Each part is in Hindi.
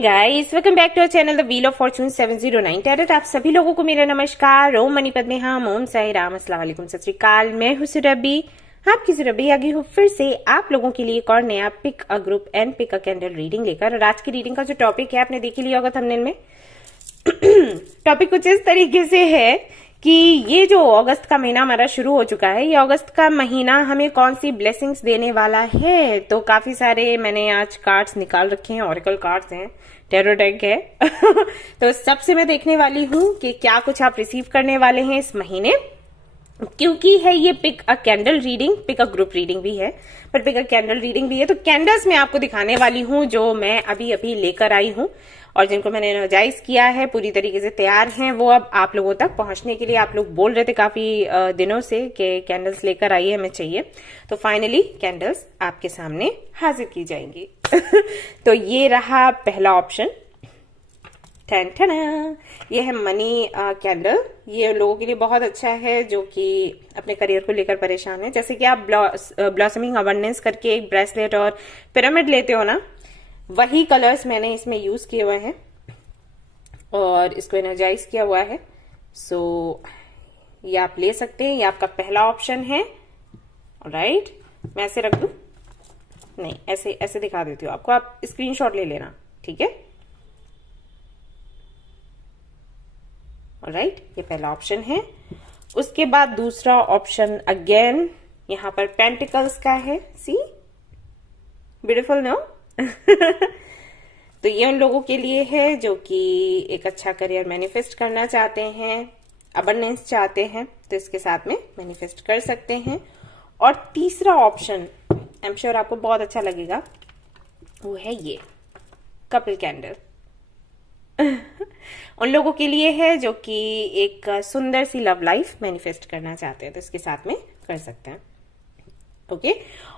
Guys, welcome back to our channel the wheel of fortune 709 tarot. आप सभी लोगों को मेरा नमस्कार। ओम मनी पद्मे हम, ओम साई राम, अस्सलाम वालेकुम, सत श्री अकाल। मैं हूं सुरभि, आपकी सुरभि आ गई हूँ फिर से आप लोगों के लिए एक और नया pick a group and pick a candle reading लेकर। और आज की रीडिंग का जो टॉपिक है आपने देख ही लिया होगा थंबनेल में। टॉपिक कुछ इस तरीके से है कि ये जो अगस्त का महीना हमारा शुरू हो चुका है, ये अगस्त का महीना हमें कौन सी ब्लेसिंग्स देने वाला है। तो काफी सारे मैंने आज कार्ड्स निकाल रखे हैं, ऑरेकल कार्ड्स हैं, टैरो डेक है। तो सबसे मैं देखने वाली हूँ कि क्या कुछ आप रिसीव करने वाले हैं इस महीने, क्योंकि है ये pick a candle reading, pick a group reading भी है पर पिक अ कैंडल रीडिंग भी है। तो कैंडल्स मैं आपको दिखाने वाली हूँ जो मैं अभी अभी लेकर आई हूँ और जिनको मैंने एनर्जाइज किया है, पूरी तरीके से तैयार हैं। वो अब आप लोगों तक पहुंचने के लिए, आप लोग बोल रहे थे काफी दिनों से कि कैंडल्स लेकर आइए, हमें चाहिए। तो फाइनली कैंडल्स आपके सामने हाजिर की जाएंगी। तो ये रहा पहला ऑप्शन, ये है मनी कैंडल। ये उन लोगों के लिए बहुत अच्छा है जो कि अपने करियर को लेकर परेशान है। जैसे कि आप ब्लॉसमिंग अबंडेंस करके एक ब्रेसलेट और पिरामिड लेते हो ना, वही कलर्स मैंने इसमें यूज किए हुए हैं और इसको एनर्जाइज किया हुआ है। सो ये आप ले सकते हैं, ये आपका पहला ऑप्शन है। राइट, मैं ऐसे रख दूं? नहीं, ऐसे ऐसे दिखा देती हूँ आपको, आप स्क्रीनशॉट ले लेना, ठीक है। राइट, ये पहला ऑप्शन है। उसके बाद दूसरा ऑप्शन अगेन यहां पर पेंटिकल्स का है। सी ब्यूटीफुल नो। तो ये उन लोगों के लिए है जो कि एक अच्छा करियर मैनिफेस्ट करना चाहते हैं, अबंडेंस चाहते हैं, तो इसके साथ में मैनिफेस्ट कर सकते हैं। और तीसरा ऑप्शन आई एम श्योर आपको बहुत अच्छा लगेगा, वो है ये कपल कैंडल। उन लोगों के लिए है जो कि एक सुंदर सी लव लाइफ मैनिफेस्ट करना चाहते हैं, तो इसके साथ में कर सकते हैं। ओके,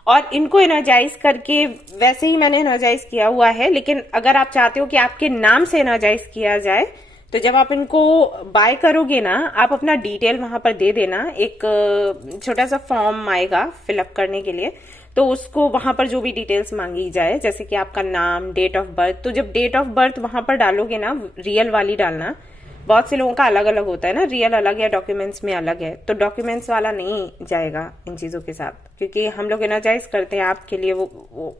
और इनको एनर्जाइज करके वैसे ही मैंने एनर्जाइज किया हुआ है, लेकिन अगर आप चाहते हो कि आपके नाम से एनर्जाइज किया जाए तो जब आप इनको बाय करोगे ना, आप अपना डिटेल वहां पर दे देना। एक छोटा सा फॉर्म आएगा फिलअप करने के लिए, तो उसको वहां पर जो भी डिटेल्स मांगी जाए, जैसे कि आपका नाम, डेट ऑफ बर्थ, तो जब डेट ऑफ बर्थ वहां पर डालोगे ना, रियल वाली डालना। बहुत से लोगों का अलग अलग होता है ना, रियल अलग है, डॉक्यूमेंट्स में अलग है, तो डॉक्यूमेंट्स वाला नहीं जाएगा इन चीजों के साथ, क्योंकि हम लोग एनर्जाइज करते हैं आपके लिए, वो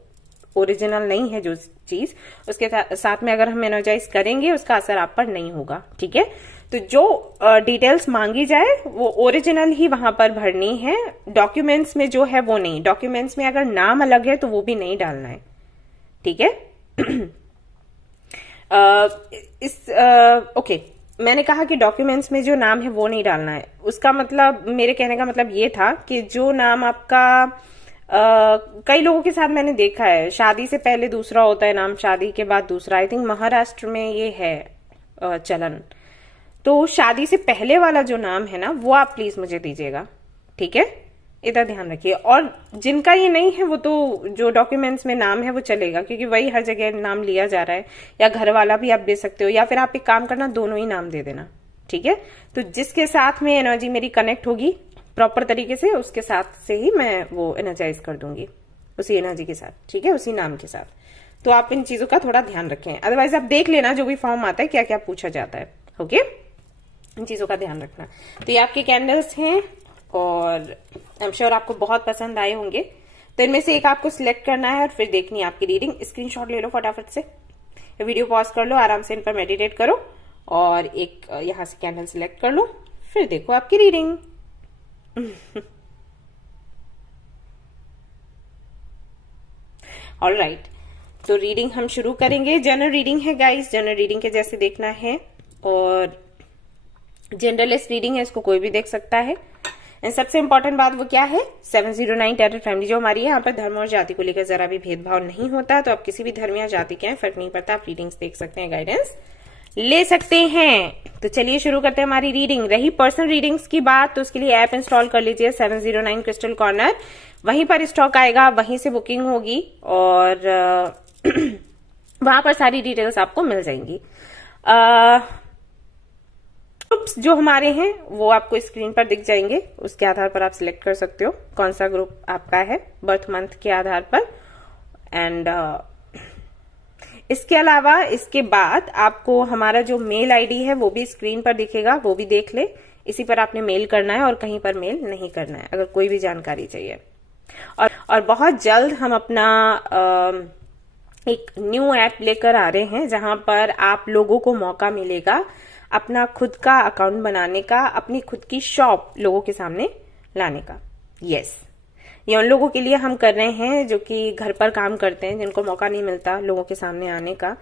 ओरिजिनल नहीं है जो चीज, उसके साथ में अगर हम एनर्जाइज करेंगे उसका असर आप पर नहीं होगा, ठीक है। तो जो डिटेल्स मांगी जाए वो ओरिजिनल ही वहां पर भरनी है, डॉक्यूमेंट्स में जो है वो नहीं। डॉक्यूमेंट्स में अगर नाम अलग है तो वो भी नहीं डालना है, ठीक है। ओके, मैंने कहा कि डॉक्यूमेंट्स में जो नाम है वो नहीं डालना है। उसका मतलब, मेरे कहने का मतलब ये था कि जो नाम आपका कई लोगों के साथ मैंने देखा है, शादी से पहले दूसरा होता है नाम, शादी के बाद दूसरा। आई थिंक महाराष्ट्र में ये है चलन। तो शादी से पहले वाला जो नाम है ना, वो आप प्लीज मुझे दीजिएगा, ठीक है। इधर ध्यान रखिए। और जिनका ये नहीं है वो तो जो डॉक्यूमेंट्स में नाम है वो चलेगा, क्योंकि वही हर जगह नाम लिया जा रहा है। या घर वाला भी आप दे सकते हो, या फिर आप एक काम करना, दोनों ही नाम दे देना, ठीक है। तो जिसके साथ में एनर्जी मेरी कनेक्ट होगी प्रॉपर तरीके से, उसके साथ से ही मैं वो एनर्जाइज कर दूंगी, उसी एनर्जी के साथ, ठीक है, उसी नाम के साथ। तो आप इन चीजों का थोड़ा ध्यान रखें, अदरवाइज आप देख लेना जो भी फॉर्म आता है क्या क्या पूछा जाता है, ओके। इन चीजों का ध्यान रखना। तो ये आपके कैंडल्स हैं और आई एम श्योर आपको बहुत पसंद आए होंगे। तो इनमें से एक आपको सिलेक्ट करना है और फिर देखनी है आपकी रीडिंग। स्क्रीनशॉट ले लो फटाफट से, वीडियो पॉज कर लो, आराम से इन पर मेडिटेट करो और एक यहां से कैंडल सिलेक्ट कर लो, फिर देखो आपकी रीडिंग। ऑल राइट, तो रीडिंग हम शुरू करेंगे। जनरल रीडिंग है गाइस, जनरल रीडिंग के जैसे देखना है और जनरलिस्ट रीडिंग है, इसको कोई भी देख सकता है। एंड सबसे इंपॉर्टेंट बात वो क्या है, 709 टैरेट फैमिली जो हमारी है, यहाँ पर धर्म और जाति को लेकर जरा भी भेदभाव नहीं होता। तो आप किसी भी धर्म या जाति के हैं, फर्क नहीं पड़ता, आप रीडिंग्स देख सकते हैं, गाइडेंस ले सकते हैं। तो चलिए शुरू करते हैं हमारी रीडिंग। रही पर्सनल रीडिंग्स की बात, तो उसके लिए ऐप इंस्टॉल कर लीजिए 709 क्रिस्टल कॉर्नर, वहीं पर स्टॉक आएगा, वहीं से बुकिंग होगी और वहां पर सारी डिटेल्स आपको मिल जाएंगी। ग्रुप्स जो हमारे हैं वो आपको स्क्रीन पर दिख जाएंगे, उसके आधार पर आप सिलेक्ट कर सकते हो कौन सा ग्रुप आपका है, बर्थ मंथ के आधार पर। एंड इसके अलावा इसके बाद आपको हमारा जो मेल आईडी है वो भी स्क्रीन पर दिखेगा, वो भी देख ले। इसी पर आपने मेल करना है और कहीं पर मेल नहीं करना है अगर कोई भी जानकारी चाहिए। और बहुत जल्द हम अपना एक न्यू ऐप लेकर आ रहे हैं जहां पर आप लोगों को मौका मिलेगा अपना खुद का अकाउंट बनाने का, अपनी खुद की शॉप लोगों के सामने लाने का। यस, ये उन लोगों के लिए हम कर रहे हैं जो कि घर पर काम करते हैं, जिनको मौका नहीं मिलता लोगों के सामने आने का।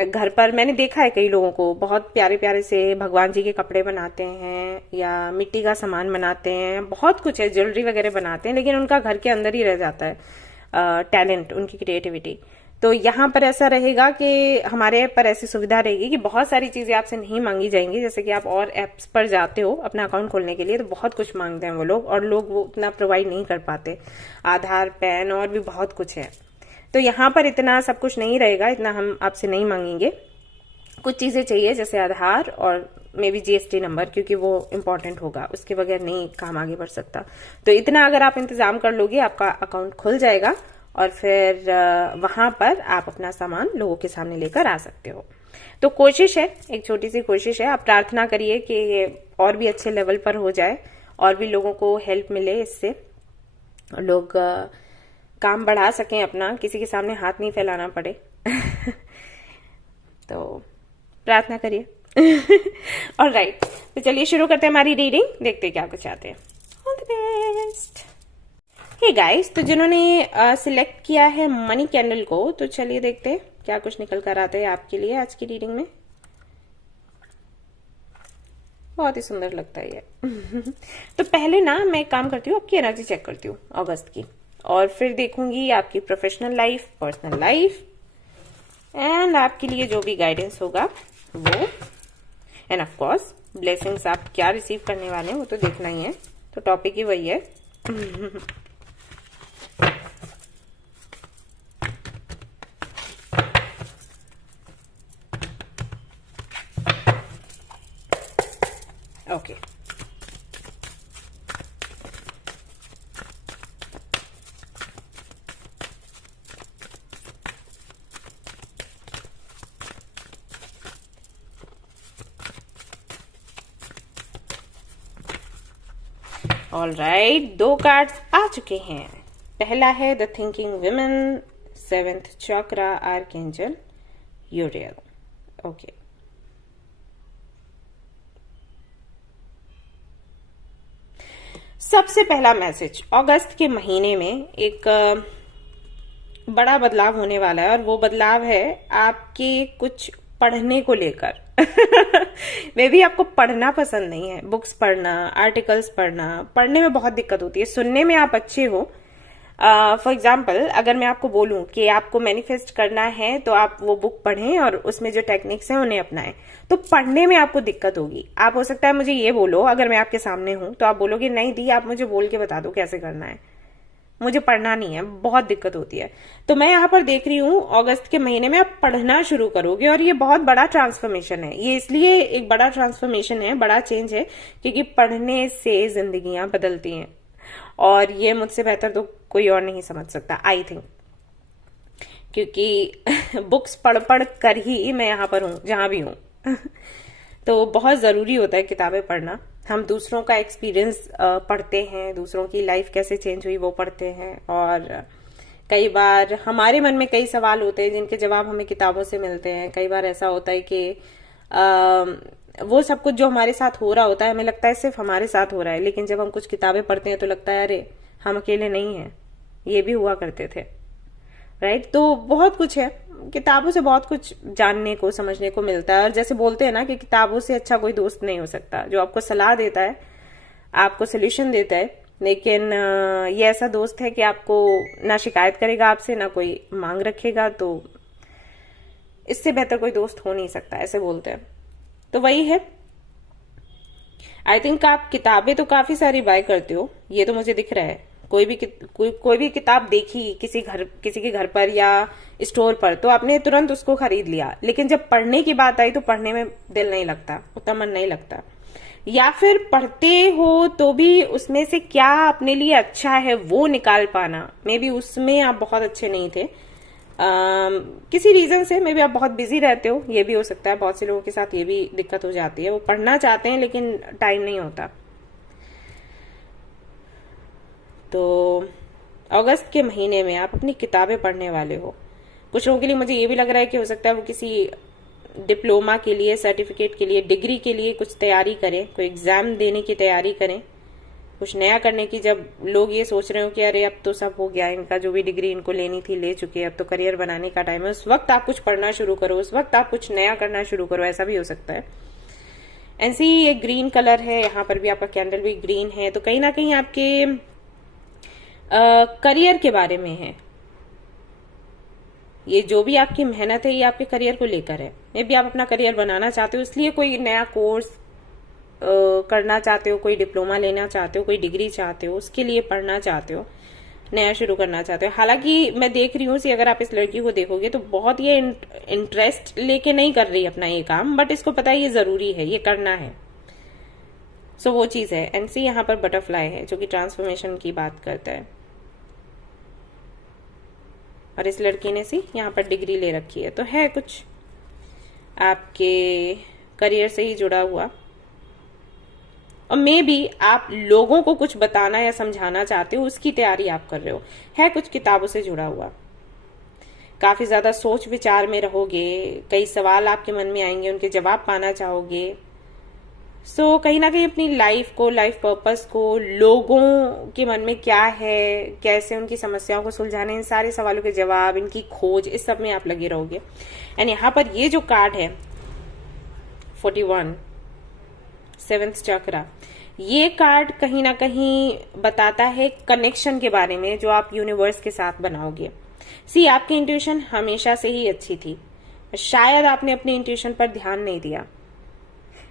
घर पर मैंने देखा है कई लोगों को बहुत प्यारे प्यारे से भगवान जी के कपड़े बनाते हैं या मिट्टी का सामान बनाते हैं, बहुत कुछ है, ज्वेलरी वगैरह बनाते हैं, लेकिन उनका घर के अंदर ही रह जाता है टैलेंट, उनकी क्रिएटिविटी। तो यहाँ पर ऐसा रहेगा कि हमारे ऐप पर ऐसी सुविधा रहेगी कि बहुत सारी चीजें आपसे नहीं मांगी जाएंगी। जैसे कि आप और ऐप्स पर जाते हो अपना अकाउंट खोलने के लिए तो बहुत कुछ मांगते हैं वो लोग, और लोग वो उतना प्रोवाइड नहीं कर पाते, आधार, पैन और भी बहुत कुछ है। तो यहाँ पर इतना सब कुछ नहीं रहेगा, इतना हम आपसे नहीं मांगेंगे। कुछ चीजें चाहिए जैसे आधार और मे बी जीएसटी नंबर, क्योंकि वो इम्पोर्टेंट होगा, उसके बगैर नहीं काम आगे बढ़ सकता। तो इतना अगर आप इंतजाम कर लोगे आपका अकाउंट खुल जाएगा और फिर वहां पर आप अपना सामान लोगों के सामने लेकर आ सकते हो। तो कोशिश है, एक छोटी सी कोशिश है, आप प्रार्थना करिए कि ये और भी अच्छे लेवल पर हो जाए और भी लोगों को हेल्प मिले, इससे लोग काम बढ़ा सकें अपना, किसी के सामने हाथ नहीं फैलाना पड़े। तो प्रार्थना करिए। ऑलराइट, तो चलिए शुरू करते हैं हमारी रीडिंग, देखते हैं क्या कुछ आते हैं। All the best. Hey guys, तो जिन्होंने सिलेक्ट किया है मनी कैंडल को, तो चलिए देखते हैं क्या कुछ निकल कर आते हैं आपके लिए आज की रीडिंग में। बहुत ही सुंदर लगता है ये। तो पहले ना मैं एक काम करती हूँ, आपकी एनर्जी चेक करती हूँ अगस्त की, और फिर देखूंगी आपकी professional life, personal life, and आपके लिए जो भी गाइडेंस होगा वो, एंड ऑफ कोर्स ब्लेसिंग्स आप क्या रिसीव करने वाले हैं वो तो देखना ही है, तो टॉपिक ही वही है। ओके, ऑलराइट, 2 कार्ड्स आ चुके हैं। पहला है the thinking women, 7th chakra, archangel यूरियल। Okay, सबसे पहला मैसेज, अगस्त के महीने में एक बड़ा बदलाव होने वाला है, और वो बदलाव है आपके कुछ पढ़ने को लेकर। मे भी आपको पढ़ना पसंद नहीं है, बुक्स पढ़ना, आर्टिकल्स पढ़ना, पढ़ने में बहुत दिक्कत होती है, सुनने में आप अच्छे हो। फॉर एग्जाम्पल, अगर मैं आपको बोलूं कि आपको मैनिफेस्ट करना है तो आप वो बुक पढ़ें और उसमें जो टेक्निक्स हैं उन्हें अपनाएं, तो पढ़ने में आपको दिक्कत होगी। आप हो सकता है मुझे ये बोलो, अगर मैं आपके सामने हूं तो आप बोलोगे नहीं दी, आप मुझे बोल के बता दो कैसे करना है, मुझे पढ़ना नहीं है, बहुत दिक्कत होती है। तो मैं यहाँ पर देख रही हूँ अगस्त के महीने में आप पढ़ना शुरू करोगे, और ये बहुत बड़ा ट्रांसफॉर्मेशन है। ये इसलिए एक बड़ा ट्रांसफॉर्मेशन है, बड़ा चेंज है, क्योंकि पढ़ने से जिंदगियां बदलती हैं, और ये मुझसे बेहतर तो कोई और नहीं समझ सकता, आई थिंक, क्योंकि बुक्स पढ़ पढ़ कर ही मैं यहाँ पर हूँ जहां भी हूँ। तो बहुत जरूरी होता है किताबें पढ़ना। हम दूसरों का एक्सपीरियंस पढ़ते हैं, दूसरों की लाइफ कैसे चेंज हुई वो पढ़ते हैं, और कई बार हमारे मन में कई सवाल होते हैं जिनके जवाब हमें किताबों से मिलते हैं। कई बार ऐसा होता है कि वो सब कुछ जो हमारे साथ हो रहा होता है हमें लगता है सिर्फ हमारे साथ हो रहा है, लेकिन जब हम कुछ किताबें पढ़ते हैं तो लगता है अरे हम अकेले नहीं हैं, ये भी हुआ करते थे, राइट। तो बहुत कुछ है, किताबों से बहुत कुछ जानने को, समझने को मिलता है। और जैसे बोलते हैं ना कि किताबों से अच्छा कोई दोस्त नहीं हो सकता, जो आपको सलाह देता है, आपको सोल्यूशन देता है, लेकिन ये ऐसा दोस्त है कि आपको ना शिकायत करेगा आपसे, ना कोई मांग रखेगा, तो इससे बेहतर कोई दोस्त हो नहीं सकता, ऐसे बोलते हैं। तो वही है, आई थिंक आप किताबें तो काफी सारी बाय करते हो, ये तो मुझे दिख रहा है। कोई भी किताब देखी किसी के घर पर या स्टोर पर, तो आपने तुरंत उसको खरीद लिया, लेकिन जब पढ़ने की बात आई तो पढ़ने में दिल नहीं लगता, उतना मन नहीं लगता। या फिर पढ़ते हो तो भी उसमें से क्या अपने लिए अच्छा है वो निकाल पाना, मे बी उसमें आप बहुत अच्छे नहीं थे, किसी रीजन से, मे बी आप बहुत बिजी रहते हो, ये भी हो सकता है। बहुत से लोगों के साथ ये भी दिक्कत हो जाती है, वो पढ़ना चाहते हैं लेकिन टाइम नहीं होता। तो अगस्त के महीने में आप अपनी किताबें पढ़ने वाले हो। कुछ लोगों के लिए मुझे ये भी लग रहा है कि हो सकता है वो किसी डिप्लोमा के लिए, सर्टिफिकेट के लिए, डिग्री के लिए कुछ तैयारी करें, कोई एग्जाम देने की तैयारी करें, कुछ नया करने की। जब लोग ये सोच रहे हो कि अरे अब तो सब हो गया, इनका जो भी डिग्री इनको लेनी थी ले चुके हैं, अब तो करियर बनाने का टाइम है, उस वक्त आप कुछ पढ़ना शुरू करो, उस वक्त आप कुछ नया करना शुरू करो, ऐसा भी हो सकता है। ऐसे ही एक ग्रीन कलर है, यहाँ पर भी आपका कैंडल भी ग्रीन है, तो कहीं ना कहीं आपके करियर के बारे में है। ये जो भी आपकी मेहनत है ये आपके करियर को लेकर है। मे भी आप अपना करियर बनाना चाहते हो, इसलिए कोई नया कोर्स करना चाहते हो, कोई डिप्लोमा लेना चाहते हो, कोई डिग्री चाहते हो, उसके लिए पढ़ना चाहते हो, नया शुरू करना चाहते हो। हालांकि मैं देख रही हूँ कि अगर आप इस लड़की को देखोगे तो बहुत ये इंटरेस्ट लेके नहीं कर रही अपना ये काम, बट इसको पता है ये जरूरी है, ये करना है। सो वो चीज है। एंड सी यहाँ पर बटरफ्लाई है जो कि ट्रांसफॉर्मेशन की बात करता है, और इस लड़की ने सी यहाँ पर डिग्री ले रखी है, तो है कुछ आपके करियर से ही जुड़ा हुआ। और मे बी आप लोगों को कुछ बताना या समझाना चाहते हो, उसकी तैयारी आप कर रहे हो, है कुछ किताबों से जुड़ा हुआ। काफी ज्यादा सोच विचार में रहोगे, कई सवाल आपके मन में आएंगे, उनके जवाब पाना चाहोगे। सो कहीं ना कहीं अपनी लाइफ को, लाइफ पर्पस को, लोगों के मन में क्या है, कैसे उनकी समस्याओं को सुलझाने, इन सारे सवालों के जवाब, इनकी खोज, इस सब में आप लगे रहोगे। एंड यहाँ पर ये जो कार्ड है 41 7th चक्रा, ये कार्ड कहीं ना कहीं बताता है कनेक्शन के बारे में जो आप यूनिवर्स के साथ बनाओगे। सी आपकी इंट्यूशन हमेशा से ही अच्छी थी, शायद आपने अपनी इंट्यूशन पर ध्यान नहीं दिया,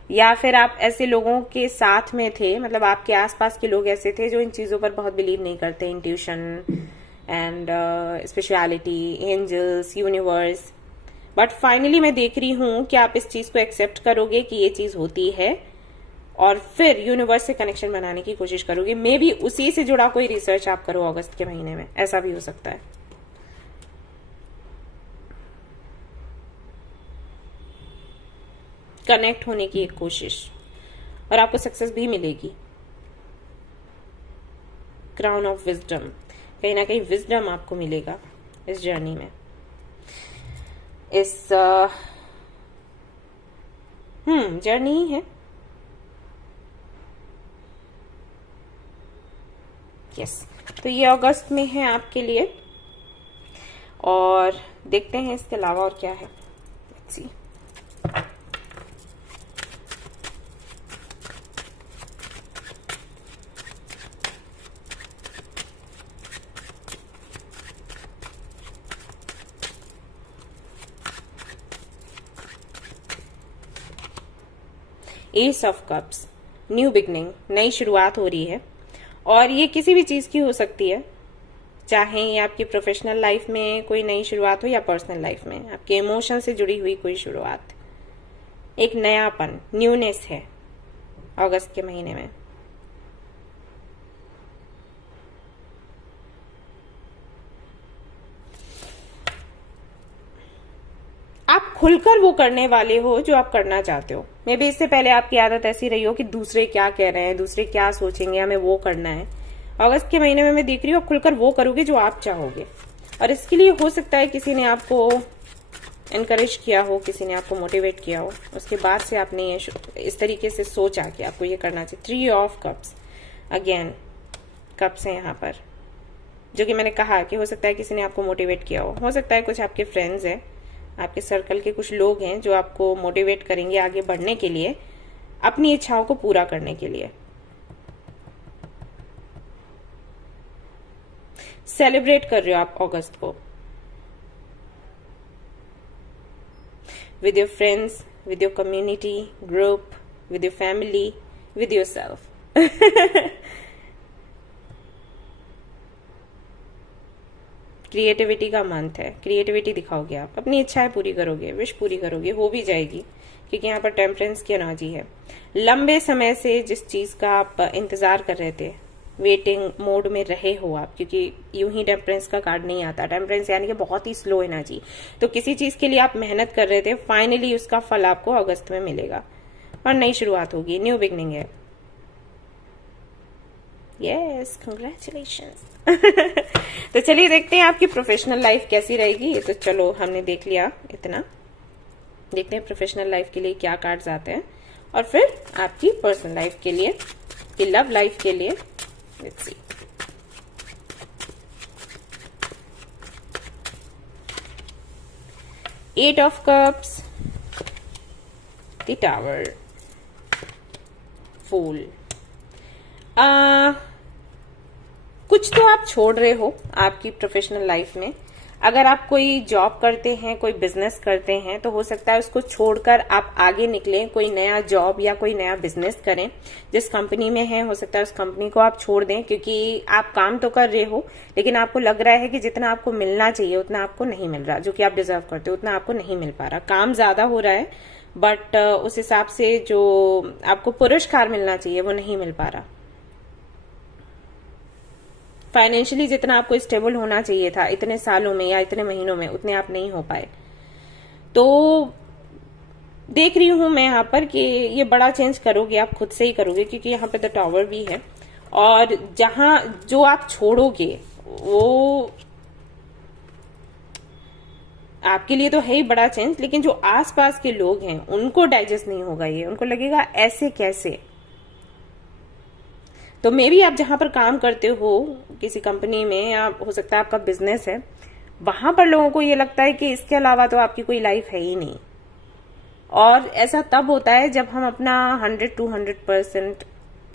या फिर आप ऐसे लोगों के साथ में थे, मतलब आपके आसपास के लोग ऐसे थे जो इन चीजों पर बहुत बिलीव नहीं करते, intuition and spirituality, angels, universe. But finally मैं देख रही हूं कि आप इस चीज को एक्सेप्ट करोगे कि ये चीज होती है, और फिर यूनिवर्स से कनेक्शन बनाने की कोशिश करोगे। मे बी उसी से जुड़ा कोई रिसर्च आप करो अगस्त के महीने में, ऐसा भी हो सकता है। कनेक्ट होने की एक कोशिश, और आपको सक्सेस भी मिलेगी। क्राउन ऑफ विजडम, कहीं ना कहीं विजडम आपको मिलेगा इस जर्नी में, इस जर्नी ही है। यस, तो ये अगस्त में है आपके लिए, और देखते हैं इसके अलावा और क्या है। Let's see. S of cups, new beginning, नई शुरुआत हो रही है, और ये किसी भी चीज की हो सकती है, चाहे ये आपकी प्रोफेशनल लाइफ में कोई नई शुरुआत हो या पर्सनल लाइफ में आपके इमोशन से जुड़ी हुई कोई शुरुआत। एक नयापन, न्यूनेस है अगस्त के महीने में। आप खुलकर वो करने वाले हो जो आप करना चाहते हो। मे बी इससे पहले आपकी आदत ऐसी रही हो कि दूसरे क्या कह रहे हैं, दूसरे क्या सोचेंगे, हमें वो करना है। अगस्त के महीने में मैं देख रही हूँ आप खुलकर वो करोगे जो आप चाहोगे, और इसके लिए हो सकता है किसी ने आपको एनकरेज किया हो, किसी ने आपको मोटिवेट किया हो, उसके बाद से आपने ये इस तरीके से सोचा कि आपको ये करना चाहिए। 3 ऑफ कप्स, अगेन कप्स है यहाँ पर, जो कि मैंने कहा कि हो सकता है किसी ने आपको मोटिवेट किया हो सकता है कुछ आपके फ्रेंड्स हैं, आपके सर्कल के कुछ लोग हैं जो आपको मोटिवेट करेंगे आगे बढ़ने के लिए, अपनी इच्छाओं को पूरा करने के लिए। सेलिब्रेट कर रहे हो आप अगस्त को with your friends, with your community, group, with your family, with yourself. Creativity का मंथ है, क्रिएटिविटी दिखाओगे आप, अपनी इच्छाएं पूरी करोगे, विश पूरी करोगे, हो भी जाएगी, क्योंकि यहाँ पर टेम्परेंस की एनर्जी है। लंबे समय से जिस चीज का आप इंतजार कर रहे थे, वेटिंग मोड में रहे हो आप, क्योंकि यूं ही टेम्परेंस का कार्ड नहीं आता। टेम्परेंस यानी कि बहुत ही स्लो एनर्जी। तो किसी चीज के लिए आप मेहनत कर रहे थे, फाइनली उसका फल आपको अगस्त में मिलेगा और नई शुरुआत होगी, न्यू बिगनिंग है। Yes, congratulations. तो चलिए देखते हैं आपकी प्रोफेशनल लाइफ कैसी रहेगी। तो चलो हमने देख लिया इतना, देखते हैं प्रोफेशनल लाइफ के लिए क्या कार्ड्स आते हैं और फिर आपकी पर्सनल लाइफ के लिए, की लव लाइफ के लिए। Let's see. Eight of cups, the tower, fool. कुछ तो आप छोड़ रहे हो आपकी प्रोफेशनल लाइफ में। अगर आप कोई जॉब करते हैं, कोई बिजनेस करते हैं, तो हो सकता है उसको छोड़कर आप आगे निकलें, कोई नया जॉब या कोई नया बिजनेस करें। जिस कंपनी में है, हो सकता है उस कंपनी को आप छोड़ दें, क्योंकि आप काम तो कर रहे हो लेकिन आपको लग रहा है कि जितना आपको मिलना चाहिए उतना आपको नहीं मिल रहा, जो कि आप डिजर्व करते हो उतना आपको नहीं मिल पा रहा। काम ज्यादा हो रहा है बट उस हिसाब से जो आपको पुरस्कार मिलना चाहिए वो नहीं मिल पा रहा। फाइनेंशियली जितना आपको स्टेबल होना चाहिए था इतने सालों में या इतने महीनों में, उतने आप नहीं हो पाए। तो देख रही हूं मैं यहाँ पर कि ये बड़ा चेंज करोगे, आप खुद से ही करोगे, क्योंकि यहाँ पे द टावर भी है। और जहां जो आप छोड़ोगे वो आपके लिए तो है ही बड़ा चेंज, लेकिन जो आसपास के लोग हैं उनको डाइजेस्ट नहीं होगा ये, उनको लगेगा ऐसे कैसे। तो मे बी आप जहां पर काम करते हो किसी कंपनी में, या हो सकता है आपका बिजनेस है, वहां पर लोगों को ये लगता है कि इसके अलावा तो आपकी कोई लाइफ है ही नहीं। और ऐसा तब होता है जब हम अपना 100-200%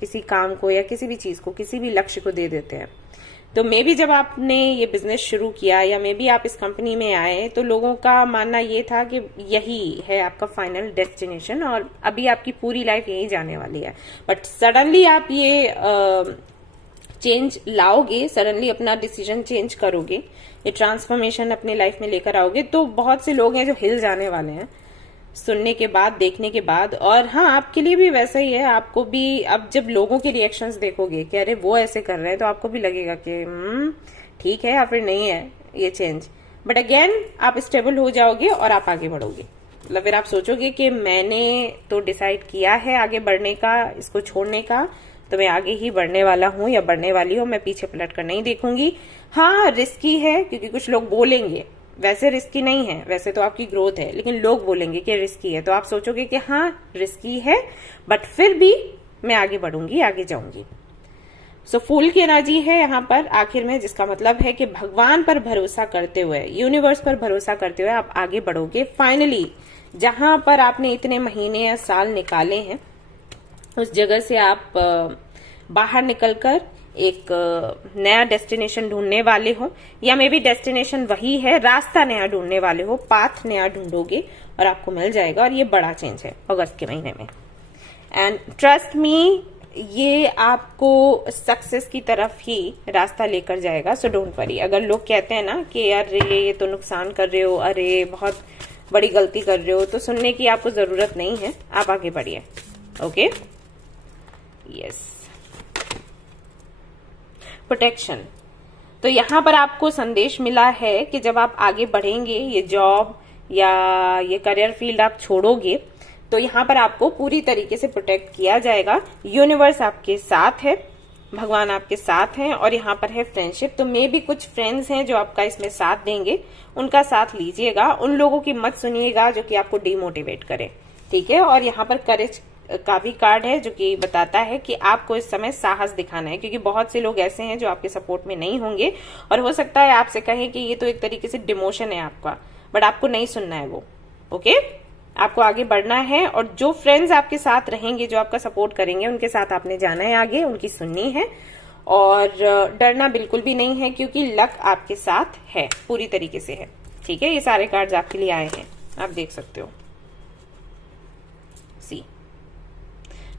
किसी काम को या किसी भी चीज को, किसी भी लक्ष्य को दे देते हैं। तो मे बी जब आपने ये बिजनेस शुरू किया या मे बी आप इस कंपनी में आए, तो लोगों का मानना ये था कि यही है आपका फाइनल डेस्टिनेशन और अभी आपकी पूरी लाइफ यही जाने वाली है। बट सडनली आप ये चेंज लाओगे, सडनली अपना डिसीजन चेंज करोगे, ये ट्रांसफॉर्मेशन अपने लाइफ में लेकर आओगे, तो बहुत से लोग हैं जो हिल जाने वाले हैं सुनने के बाद, देखने के बाद। और हाँ, आपके लिए भी वैसा ही है। आपको भी अब जब लोगों के रिएक्शंस देखोगे कि अरे वो ऐसे कर रहे हैं, तो आपको भी लगेगा कि ठीक है या फिर नहीं है ये चेंज। बट अगेन आप स्टेबल हो जाओगे और आप आगे बढ़ोगे। मतलब फिर आप सोचोगे कि मैंने तो डिसाइड किया है आगे बढ़ने का, इसको छोड़ने का, तो मैं आगे ही बढ़ने वाला हूं या बढ़ने वाली हूं, मैं पीछे पलट कर नहीं देखूंगी। हाँ, रिस्की है क्योंकि कुछ लोग बोलेंगे, वैसे रिस्की नहीं है, वैसे तो आपकी ग्रोथ है, लेकिन लोग बोलेंगे कि रिस्की है, तो आप सोचोगे कि हाँ रिस्की है बट फिर भी मैं आगे बढ़ूंगी, आगे जाऊंगी। सो फूल की एनर्जी है यहाँ पर आखिर में, जिसका मतलब है कि भगवान पर भरोसा करते हुए, यूनिवर्स पर भरोसा करते हुए आप आगे बढ़ोगे। फाइनली जहां पर आपने इतने महीने या साल निकाले हैं, उस जगह से आप बाहर निकलकर एक नया डेस्टिनेशन ढूंढने वाले हो, या मे बी डेस्टिनेशन वही है, रास्ता नया ढूंढने वाले हो, पाथ नया ढूंढोगे और आपको मिल जाएगा। और ये बड़ा चेंज है अगस्त के महीने में। एंड ट्रस्ट मी, ये आपको सक्सेस की तरफ ही रास्ता लेकर जाएगा। So don't worry. अगर लोग कहते हैं ना कि यार ये तो नुकसान कर रहे हो, अरे बहुत बड़ी गलती कर रहे हो, तो सुनने की आपको जरूरत नहीं है, आप आगे बढ़िए। Okay, yes. प्रोटेक्शन। तो यहां पर आपको संदेश मिला है कि जब आप आगे बढ़ेंगे, ये जॉब या ये करियर फील्ड आप छोड़ोगे, तो यहां पर आपको पूरी तरीके से प्रोटेक्ट किया जाएगा। यूनिवर्स आपके साथ है, भगवान आपके साथ हैं, और यहाँ पर है फ्रेंडशिप। तो मे भी कुछ फ्रेंड्स हैं जो आपका इसमें साथ देंगे, उनका साथ लीजिएगा। उन लोगों की मत सुनिएगा जो कि आपको डिमोटिवेट करे, ठीक है। और यहाँ पर करेज का भी कार्ड है जो कि बताता है कि आपको इस समय साहस दिखाना है, क्योंकि बहुत से लोग ऐसे हैं जो आपके सपोर्ट में नहीं होंगे और हो सकता है आपसे कहें कि ये तो एक तरीके से डिमोशन है आपका, बट आपको नहीं सुनना है वो। ओके, आपको आगे बढ़ना है और जो फ्रेंड्स आपके साथ रहेंगे, जो आपका सपोर्ट करेंगे, उनके साथ आपने जाना है आगे, उनकी सुननी है और डरना बिल्कुल भी नहीं है, क्योंकि लक आपके साथ है, पूरी तरीके से है, ठीक है। ये सारे कार्ड्स आपके लिए आए हैं, आप देख सकते हो। सी,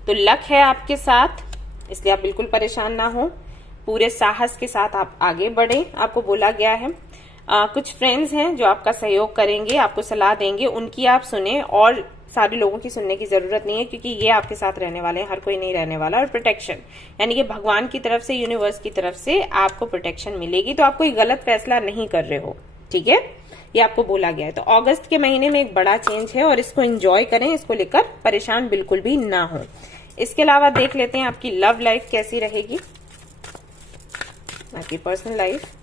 तो लक है आपके साथ, इसलिए आप बिल्कुल परेशान ना हो, पूरे साहस के साथ आप आगे बढ़े। आपको बोला गया है कुछ फ्रेंड्स हैं जो आपका सहयोग करेंगे, आपको सलाह देंगे, उनकी आप सुने और सारे लोगों की सुनने की जरूरत नहीं है, क्योंकि ये आपके साथ रहने वाले हैं, हर कोई नहीं रहने वाला। और प्रोटेक्शन यानी कि भगवान की तरफ से, यूनिवर्स की तरफ से आपको प्रोटेक्शन मिलेगी, तो आप कोई गलत फैसला नहीं कर रहे हो, ठीक है, ये आपको बोला गया है। तो अगस्त के महीने में एक बड़ा चेंज है और इसको एंजॉय करें, इसको लेकर परेशान बिल्कुल भी ना हो। इसके अलावा देख लेते हैं आपकी लव लाइफ कैसी रहेगी, आपकी personal life.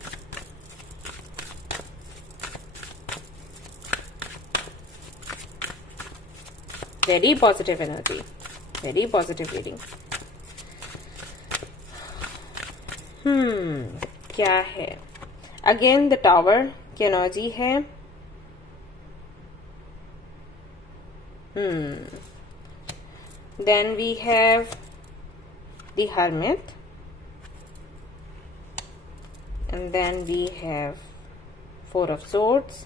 Very positive energy, very positive reading. क्या है, अगेन द टावर की एनर्जी है। Then we have the Hermit, and then we have Four of Swords.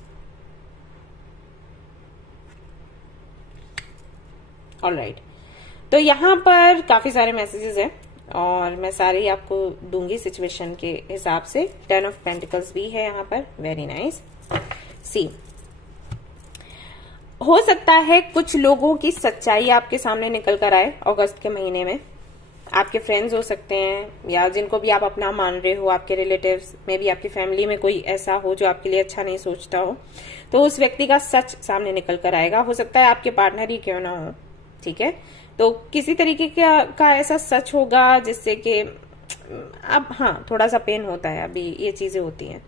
Alright, तो यहाँ पर काफी सारे मैसेजेस हैं और मैं सारे आपको दूंगी सिचुएशन के हिसाब से। 10 ऑफ पेंटिकल्स भी है यहाँ पर, वेरी नाइस। सी, हो सकता है कुछ लोगों की सच्चाई आपके सामने निकल कर आए अगस्त के महीने में। आपके फ्रेंड्स हो सकते हैं या जिनको भी आप अपना मान रहे हो, आपके रिलेटिव्स में भी, आपकी फैमिली में कोई ऐसा हो जो आपके लिए अच्छा नहीं सोचता हो, तो उस व्यक्ति का सच सामने निकल कर आएगा। हो सकता है आपके पार्टनर ही क्यों ना हो, ठीक है, तो किसी तरीके का ऐसा सच होगा जिससे कि अब हाँ थोड़ा सा पेन होता है, अभी ये चीजें होती हैं,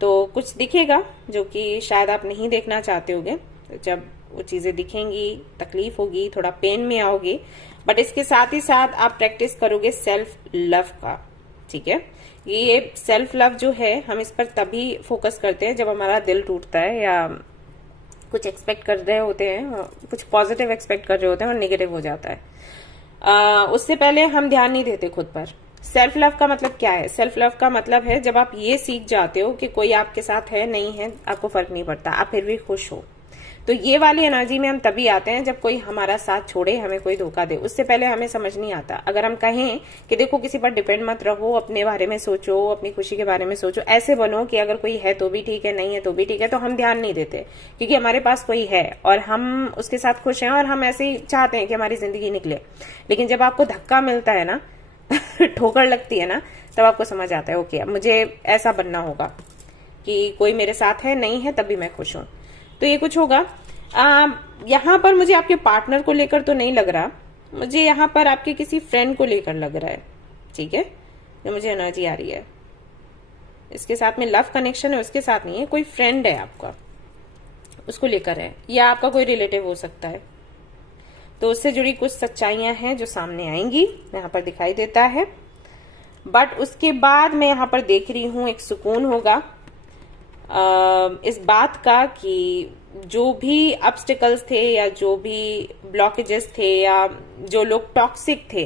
तो कुछ दिखेगा जो कि शायद आप नहीं देखना चाहते होगे। तो जब वो चीजें दिखेंगी, तकलीफ होगी, थोड़ा पेन में आओगे, बट इसके साथ ही साथ आप प्रैक्टिस करोगे सेल्फ लव का, ठीक है। ये सेल्फ लव जो है, हम इस पर तभी फोकस करते हैं जब हमारा दिल टूटता है या कुछ एक्सपेक्ट कर रहे होते हैं, कुछ पॉजिटिव एक्सपेक्ट कर रहे होते हैं और नेगेटिव हो जाता है। उससे पहले हम ध्यान नहीं देते खुद पर। सेल्फ लव का मतलब क्या है? सेल्फ लव का मतलब है जब आप ये सीख जाते हो कि कोई आपके साथ है नहीं है, आपको फर्क नहीं पड़ता, आप फिर भी खुश हो। तो ये वाली एनर्जी में हम तभी आते हैं जब कोई हमारा साथ छोड़े, हमें कोई धोखा दे। उससे पहले हमें समझ नहीं आता। अगर हम कहें कि देखो किसी पर डिपेंड मत रहो, अपने बारे में सोचो, अपनी खुशी के बारे में सोचो, ऐसे बनो कि अगर कोई है तो भी ठीक है, नहीं है तो भी ठीक है, तो हम ध्यान नहीं देते क्योंकि हमारे पास कोई है और हम उसके साथ खुश हैं और हम ऐसे ही चाहते हैं कि हमारी जिंदगी निकले। लेकिन जब आपको धक्का मिलता है ना ठोकर लगती है ना, तब आपको समझ आता है ओके अब मुझे ऐसा बनना होगा कि कोई मेरे साथ है, नहीं है, तभी मैं खुश हूं। तो ये कुछ होगा। यहाँ पर मुझे आपके पार्टनर को लेकर तो नहीं लग रहा, मुझे यहाँ पर आपके किसी फ्रेंड को लेकर लग रहा है, ठीक है, जो मुझे एनर्जी आ रही है। इसके साथ में लव कनेक्शन है, उसके साथ नहीं है, कोई फ्रेंड है आपका, उसको लेकर है, या आपका कोई रिलेटिव हो सकता है। तो उससे जुड़ी कुछ सच्चाइयां हैं जो सामने आएंगी, यहाँ पर दिखाई देता है। बट उसके बाद मैं यहाँ पर देख रही हूं एक सुकून होगा इस बात का कि जो भी ऑब्स्टिकल्स थे या जो भी ब्लॉकेजेस थे या जो लोग टॉक्सिक थे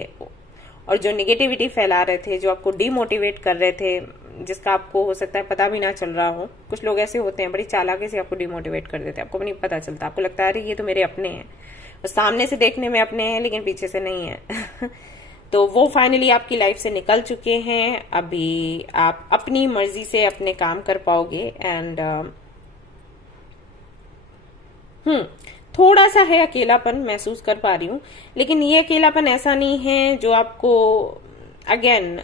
और जो नेगेटिविटी फैला रहे थे, जो आपको डिमोटिवेट कर रहे थे, जिसका आपको हो सकता है पता भी ना चल रहा हो। कुछ लोग ऐसे होते हैं बड़ी चालाकी से आपको डिमोटिवेट कर देते हैं, आपको भी नहीं पता चलता, आपको लगता है अरे ये तो मेरे अपने हैं, सामने से देखने में अपने हैं लेकिन पीछे से नहीं है तो वो फाइनली आपकी लाइफ से निकल चुके हैं। अभी आप अपनी मर्जी से अपने काम कर पाओगे। एंड थोड़ा सा है अकेलापन महसूस कर पा रही हूं, लेकिन ये अकेलापन ऐसा नहीं है जो आपको अगेन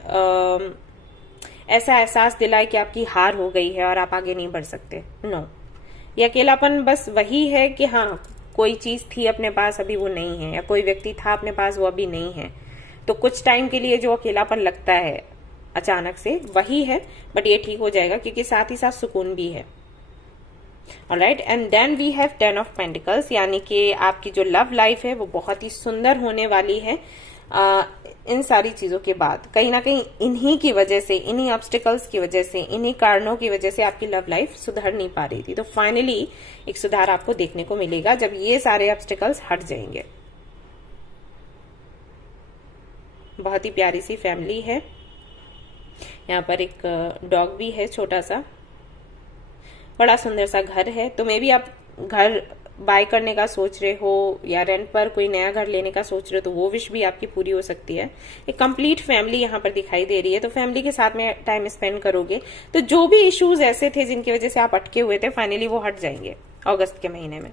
ऐसा एहसास दिलाए कि आपकी हार हो गई है और आप आगे नहीं बढ़ सकते। नो, ये अकेलापन बस वही है कि हाँ कोई चीज थी अपने पास, अभी वो नहीं है, या कोई व्यक्ति था अपने पास, वो अभी नहीं है। तो कुछ टाइम के लिए जो अकेलापन लगता है अचानक से, वही है, बट ये ठीक हो जाएगा क्योंकि साथ ही साथ सुकून भी है। Alright, and then we have 10 of pentacles, यानी कि आपकी जो लव लाइफ है वो बहुत ही सुंदर होने वाली है। इन सारी चीजों के बाद कहीं ना कहीं इन्हीं की वजह से, इन्हीं ऑब्स्टिकल्स की वजह से, इन्हीं कारणों की वजह से आपकी लव लाइफ सुधर नहीं पा रही थी। तो फाइनली एक सुधार आपको देखने को मिलेगा जब ये सारे ऑब्स्टिकल्स हट जाएंगे। बहुत ही प्यारी सी फैमिली है, यहाँ पर एक डॉग भी है छोटा सा, बड़ा सुंदर सा घर है। तो मे भी आप घर बाय करने का सोच रहे हो या रेंट पर कोई नया घर लेने का सोच रहे हो, तो वो विश भी आपकी पूरी हो सकती है। एक कंप्लीट फैमिली यहाँ पर दिखाई दे रही है, तो फैमिली के साथ में टाइम स्पेंड करोगे तो जो भी इश्यूज ऐसे थे जिनकी वजह से आप अटके हुए थे, फाइनली वो हट जाएंगे अगस्त के महीने में।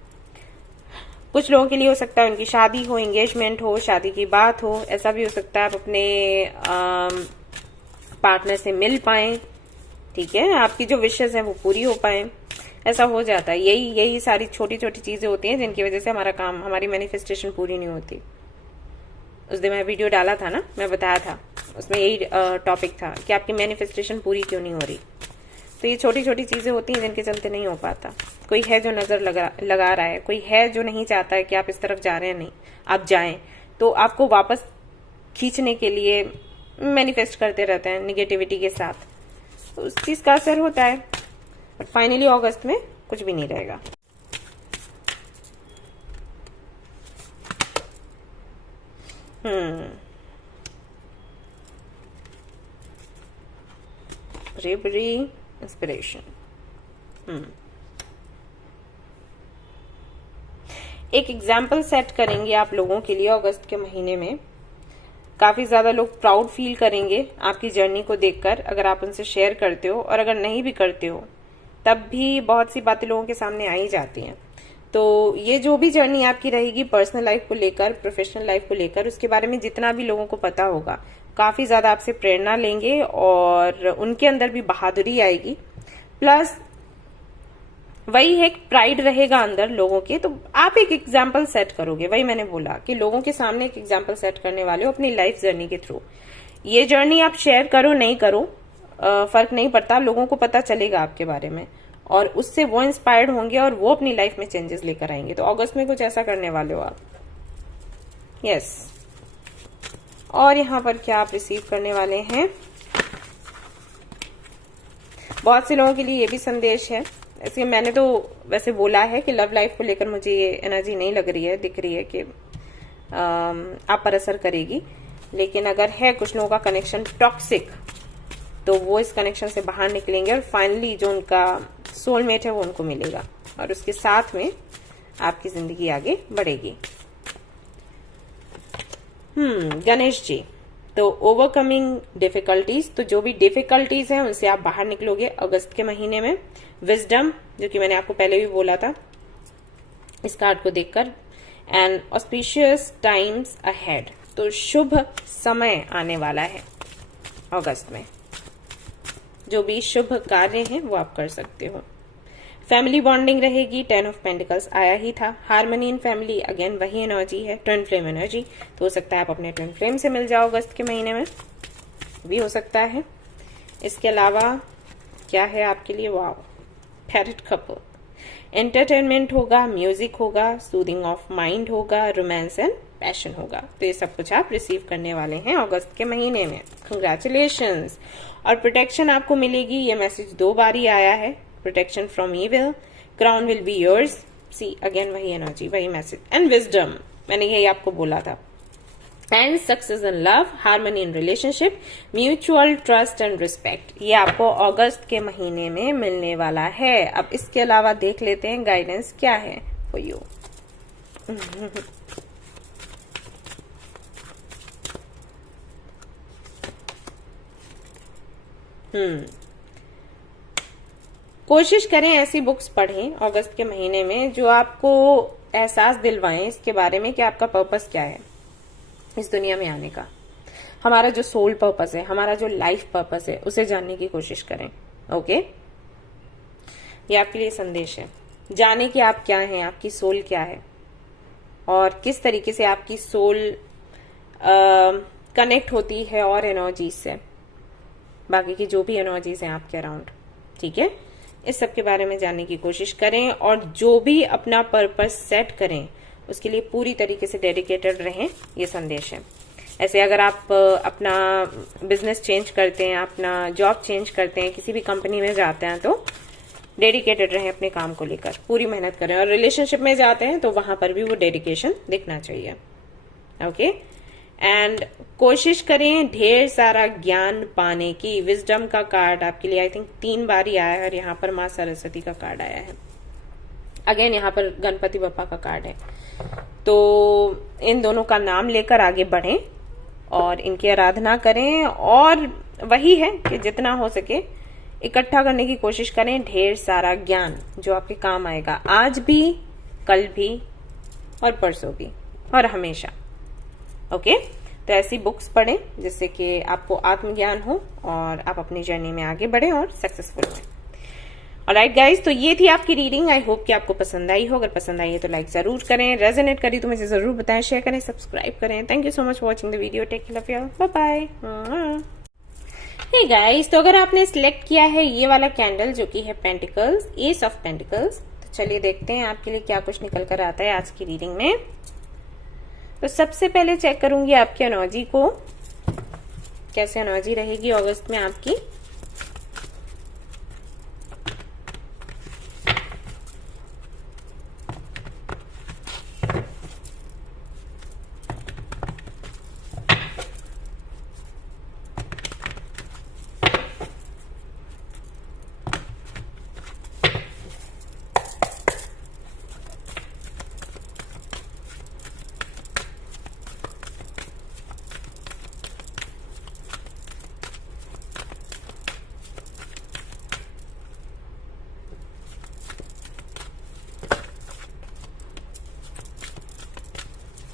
कुछ लोगों के लिए हो सकता है उनकी शादी हो, एंगेजमेंट हो, शादी की बात हो। ऐसा भी हो सकता है आप अपने पार्टनर से मिल पाए, ठीक है, आपकी जो विशेष है वो पूरी हो पाए। ऐसा हो जाता है। यही सारी छोटी छोटी चीजें होती हैं जिनकी वजह से हमारा काम, हमारी मैनिफेस्टेशन पूरी नहीं होती। उस दिन मैं वीडियो डाला था ना, मैं बताया था, उसमें यही टॉपिक था कि आपकी मैनिफेस्टेशन पूरी क्यों नहीं हो रही। तो ये छोटी छोटी चीजें होती हैं जिनके चलते नहीं हो पाता। कोई है जो नजर लगा रहा है, कोई है जो नहीं चाहता है कि आप इस तरफ जा रहे हैं, नहीं आप जाएं, तो आपको वापस खींचने के लिए मैनिफेस्ट करते रहते हैं निगेटिविटी के साथ, तो उस चीज का असर होता है। और फाइनली अगस्त में कुछ भी नहीं रहेगा। bravery, inspiration. एक एग्जाम्पल सेट करेंगे आप लोगों के लिए अगस्त के महीने में। काफी ज्यादा लोग प्राउड फील करेंगे आपकी जर्नी को देखकर, अगर आप उनसे शेयर करते हो, और अगर नहीं भी करते हो तब भी बहुत सी बातें लोगों के सामने आ ही जाती हैं। तो ये जो भी जर्नी आपकी रहेगी पर्सनल लाइफ को लेकर, प्रोफेशनल लाइफ को लेकर, उसके बारे में जितना भी लोगों को पता होगा काफी ज्यादा आपसे प्रेरणा लेंगे और उनके अंदर भी बहादुरी आएगी। प्लस वही है, प्राइड रहेगा अंदर लोगों के, तो आप एक एग्जाम्पल सेट करोगे। वही मैंने बोला कि लोगों के सामने एक एग्जाम्पल सेट करने वाले हो अपनी लाइफ जर्नी के थ्रू। ये जर्नी आप शेयर करो नहीं करो फर्क नहीं पड़ता, लोगों को पता चलेगा आपके बारे में और उससे वो इंस्पायर्ड होंगे और वो अपनी लाइफ में चेंजेस लेकर आएंगे। तो अगस्त में कुछ ऐसा करने वाले हो आप। यस। और यहाँ पर क्या आप रिसीव करने वाले हैं? बहुत से लोगों के लिए ये भी संदेश है, इसलिए मैंने तो वैसे बोला है कि लव लाइफ को लेकर मुझे ये एनर्जी नहीं लग रही है, दिख रही है कि आप पर असर करेगी। लेकिन अगर है कुछ लोगों का कनेक्शन टॉक्सिक, तो वो इस कनेक्शन से बाहर निकलेंगे और फाइनली जो उनका सोलमेट है वो उनको मिलेगा और उसके साथ में आपकी जिंदगी आगे बढ़ेगी। गणेश जी, तो ओवरकमिंग डिफिकल्टीज, तो जो भी डिफिकल्टीज हैं उनसे आप बाहर निकलोगे अगस्त के महीने में। विजडम, जो कि मैंने आपको पहले भी बोला था इस कार्ड को देखकर, एंड ऑस्पिशियस टाइम्स अहेड, तो शुभ समय आने वाला है अगस्त में। जो भी शुभ कार्य हैं वो आप कर सकते हो। फैमिली बॉन्डिंग रहेगी, 10 ऑफ पेंटिकल्स आया ही था। हार्मनी इन फैमिली, अगेन वही एनर्जी है, ट्विन फ्लेम एनर्जी। तो हो सकता है आप अपने ट्विन फ्लेम से मिल जाओ अगस्त के महीने में, भी हो सकता है। इसके अलावा क्या है आपके लिए? वाओ, पैरेट कपल, एंटरटेनमेंट होगा, म्यूजिक होगा, सूदिंग ऑफ माइंड होगा, रोमांस एंड पैशन होगा। तो ये सब कुछ आप रिसीव करने वाले हैं अगस्त के महीने में। कंग्रेचुलेशंस। और प्रोटेक्शन आपको मिलेगी, ये मैसेज 2 बार ही आया है, protection from evil, crown will be yours. See again वही एनर्जी, वही मैसेज। एंड विजडम, मैंने यही आपको बोला था। And success in love, harmony in relationship, mutual trust and respect, ये आपको अगस्त के महीने में मिलने वाला है। अब इसके अलावा देख लेते हैं गाइडेंस क्या है फॉर यू। कोशिश करें ऐसी बुक्स पढ़ें अगस्त के महीने में जो आपको एहसास दिलवाएं इसके बारे में कि आपका पर्पस क्या है इस दुनिया में आने का। हमारा जो सोल पर्पस है, हमारा जो लाइफ पर्पस है, उसे जानने की कोशिश करें। ओके, ये आपके लिए संदेश है। जाने कि आप क्या हैं, आपकी सोल क्या है और किस तरीके से आपकी सोल कनेक्ट होती है और एनर्जीज से, बाकी की जो भी एनर्जीज हैं आपके अराउंड। ठीक है, इस सब के बारे में जानने की कोशिश करें और जो भी अपना पर्पस सेट करें उसके लिए पूरी तरीके से डेडिकेटेड रहें, ये संदेश है। ऐसे अगर आप अपना बिजनेस चेंज करते हैं, अपना जॉब चेंज करते हैं, किसी भी कंपनी में जाते हैं, तो डेडिकेटेड रहें अपने काम को लेकर, पूरी मेहनत करें। और रिलेशनशिप में जाते हैं तो वहां पर भी वो डेडिकेशन दिखना चाहिए। ओके, एंड कोशिश करें ढेर सारा ज्ञान पाने की। विजडम का कार्ड आपके लिए आई थिंक 3 बार ही आया है और यहाँ पर माँ सरस्वती का कार्ड आया है। अगेन यहाँ पर गणपति बप्पा का कार्ड है। तो इन दोनों का नाम लेकर आगे बढ़ें और इनकी आराधना करें और वही है कि जितना हो सके इकट्ठा करने की कोशिश करें ढेर सारा ज्ञान जो आपके काम आएगा, आज भी, कल भी और परसों भी और हमेशा। ओके, तो ऐसी बुक्स पढ़ें जिससे कि आपको आत्मज्ञान हो और आप अपनी जर्नी में आगे बढ़े और सक्सेसफुल हो। ऑलराइट गाइज, तो ये थी आपकी रीडिंग। आई होप कि आपको पसंद आई हो। अगर पसंद आई है तो लाइक जरूर करें, रेजोनेट करी तो मुझे जरूर बताएं, शेयर करें, सब्सक्राइब करें। Thank you so much for watching the video. Take care of you, bye bye. Hey guys, तो अगर आपने सिलेक्ट किया है ये वाला कैंडल जो कि है पेंटिकल्स, एस ऑफ पेंटिकल्स, तो चलिए देखते हैं आपके लिए क्या कुछ निकल कर आता है आज की रीडिंग में। तो सबसे पहले चेक करूंगी आपकी एनर्जी को, कैसे एनर्जी रहेगी अगस्त में आपकी।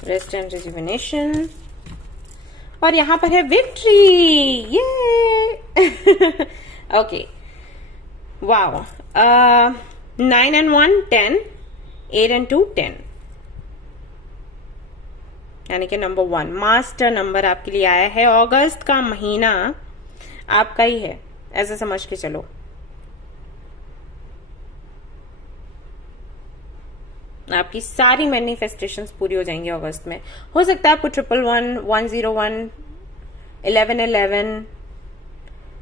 रेस्ट एंड रिजुविनेशन, और यहां पर है विक्ट्री। ये ओके, वाओ। 9 and 1 10, 8 and 2 10, यानी कि नंबर 1 मास्टर नंबर आपके लिए आया है। अगस्त का महीना आपका ही है, ऐसे समझ के चलो। आपकी सारी मैनिफेस्टेशंस पूरी हो जाएंगी अगस्त में। हो सकता है आपको 111, 101, 1111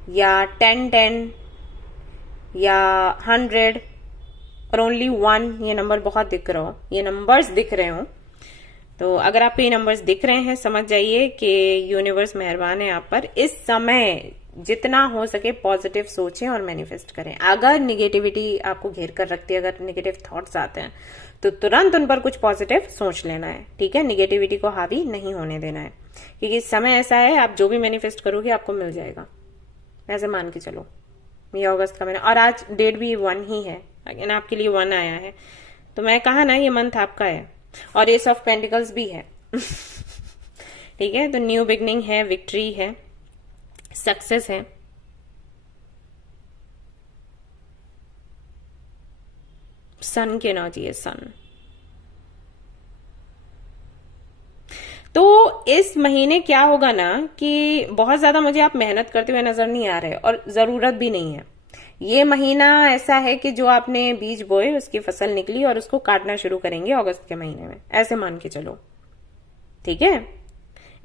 या 1010 या 100 और ओनली 1 ये नंबर बहुत दिख रहा हो, ये नंबर्स दिख रहे हो। तो अगर आपको ये नंबर्स दिख रहे हैं, समझ जाइए कि यूनिवर्स मेहरबान है आप पर। इस समय जितना हो सके पॉजिटिव सोचें और मैनिफेस्ट करें। अगर निगेटिविटी आपको घेर कर रखती है, अगर निगेटिव थॉट्स आते हैं, तो तुरंत उन पर कुछ पॉजिटिव सोच लेना है, ठीक है। निगेटिविटी को हावी नहीं होने देना है, क्योंकि समय ऐसा है आप जो भी मैनिफेस्ट करोगे आपको मिल जाएगा, ऐसे मान के चलो। ये अगस्त का महीना, और आज डेट भी 1 ही है, अगेन आपके लिए 1 आया है। तो मैं कहा ना ये मंथ आपका है, और एस ऑफ पेंटिकल्स भी है। ठीक है, तो न्यू बिगनिंग है, विक्ट्री है, सक्सेस है। सन की एनर्जी है, सन। तो इस महीने क्या होगा ना कि बहुत ज्यादा मुझे आप मेहनत करते हुए नजर नहीं आ रहे, और जरूरत भी नहीं है। ये महीना ऐसा है कि जो आपने बीज बोए उसकी फसल निकली और उसको काटना शुरू करेंगे अगस्त के महीने में, ऐसे मान के चलो, ठीक है।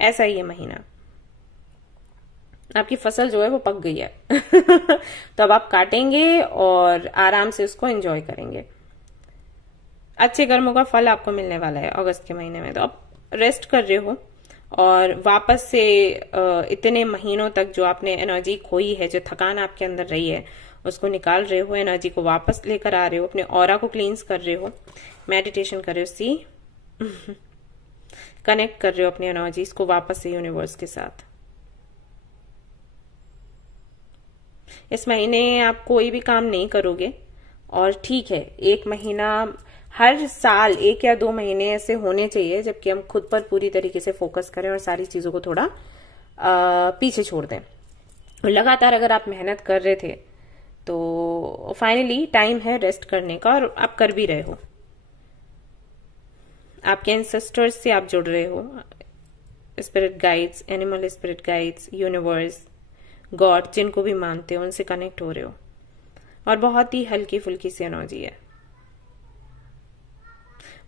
ऐसा ही ये महीना, आपकी फसल जो है वो पक गई है। तो अब आप काटेंगे और आराम से उसको एंजॉय करेंगे। अच्छे कर्मों का फल आपको मिलने वाला है अगस्त के महीने में। तो आप रेस्ट कर रहे हो और वापस से इतने महीनों तक जो आपने एनर्जी खोई है, जो थकान आपके अंदर रही है, उसको निकाल रहे हो, एनर्जी को वापस लेकर आ रहे हो, अपने ऑरा को क्लींस कर रहे हो, मेडिटेशन कर रहे हो, सी कनेक्ट कर रहे हो अपनी एनर्जीज को वापस से यूनिवर्स के साथ। इस महीने आप कोई भी काम नहीं करोगे, और ठीक है, 1 महीना हर साल 1 या 2 महीने ऐसे होने चाहिए जबकि हम खुद पर पूरी तरीके से फोकस करें और सारी चीजों को थोड़ा पीछे छोड़ दें। लगातार अगर आप मेहनत कर रहे थे तो फाइनली टाइम है रेस्ट करने का, और आप कर भी रहे हो। आपके एंसेस्टर्स से आप जुड़ रहे हो, spirit guides, animal spirit guides, universe, God, जिनको भी मानते हो उनसे कनेक्ट हो रहे हो, और बहुत ही हल्की फुल्की सी एनर्जी है।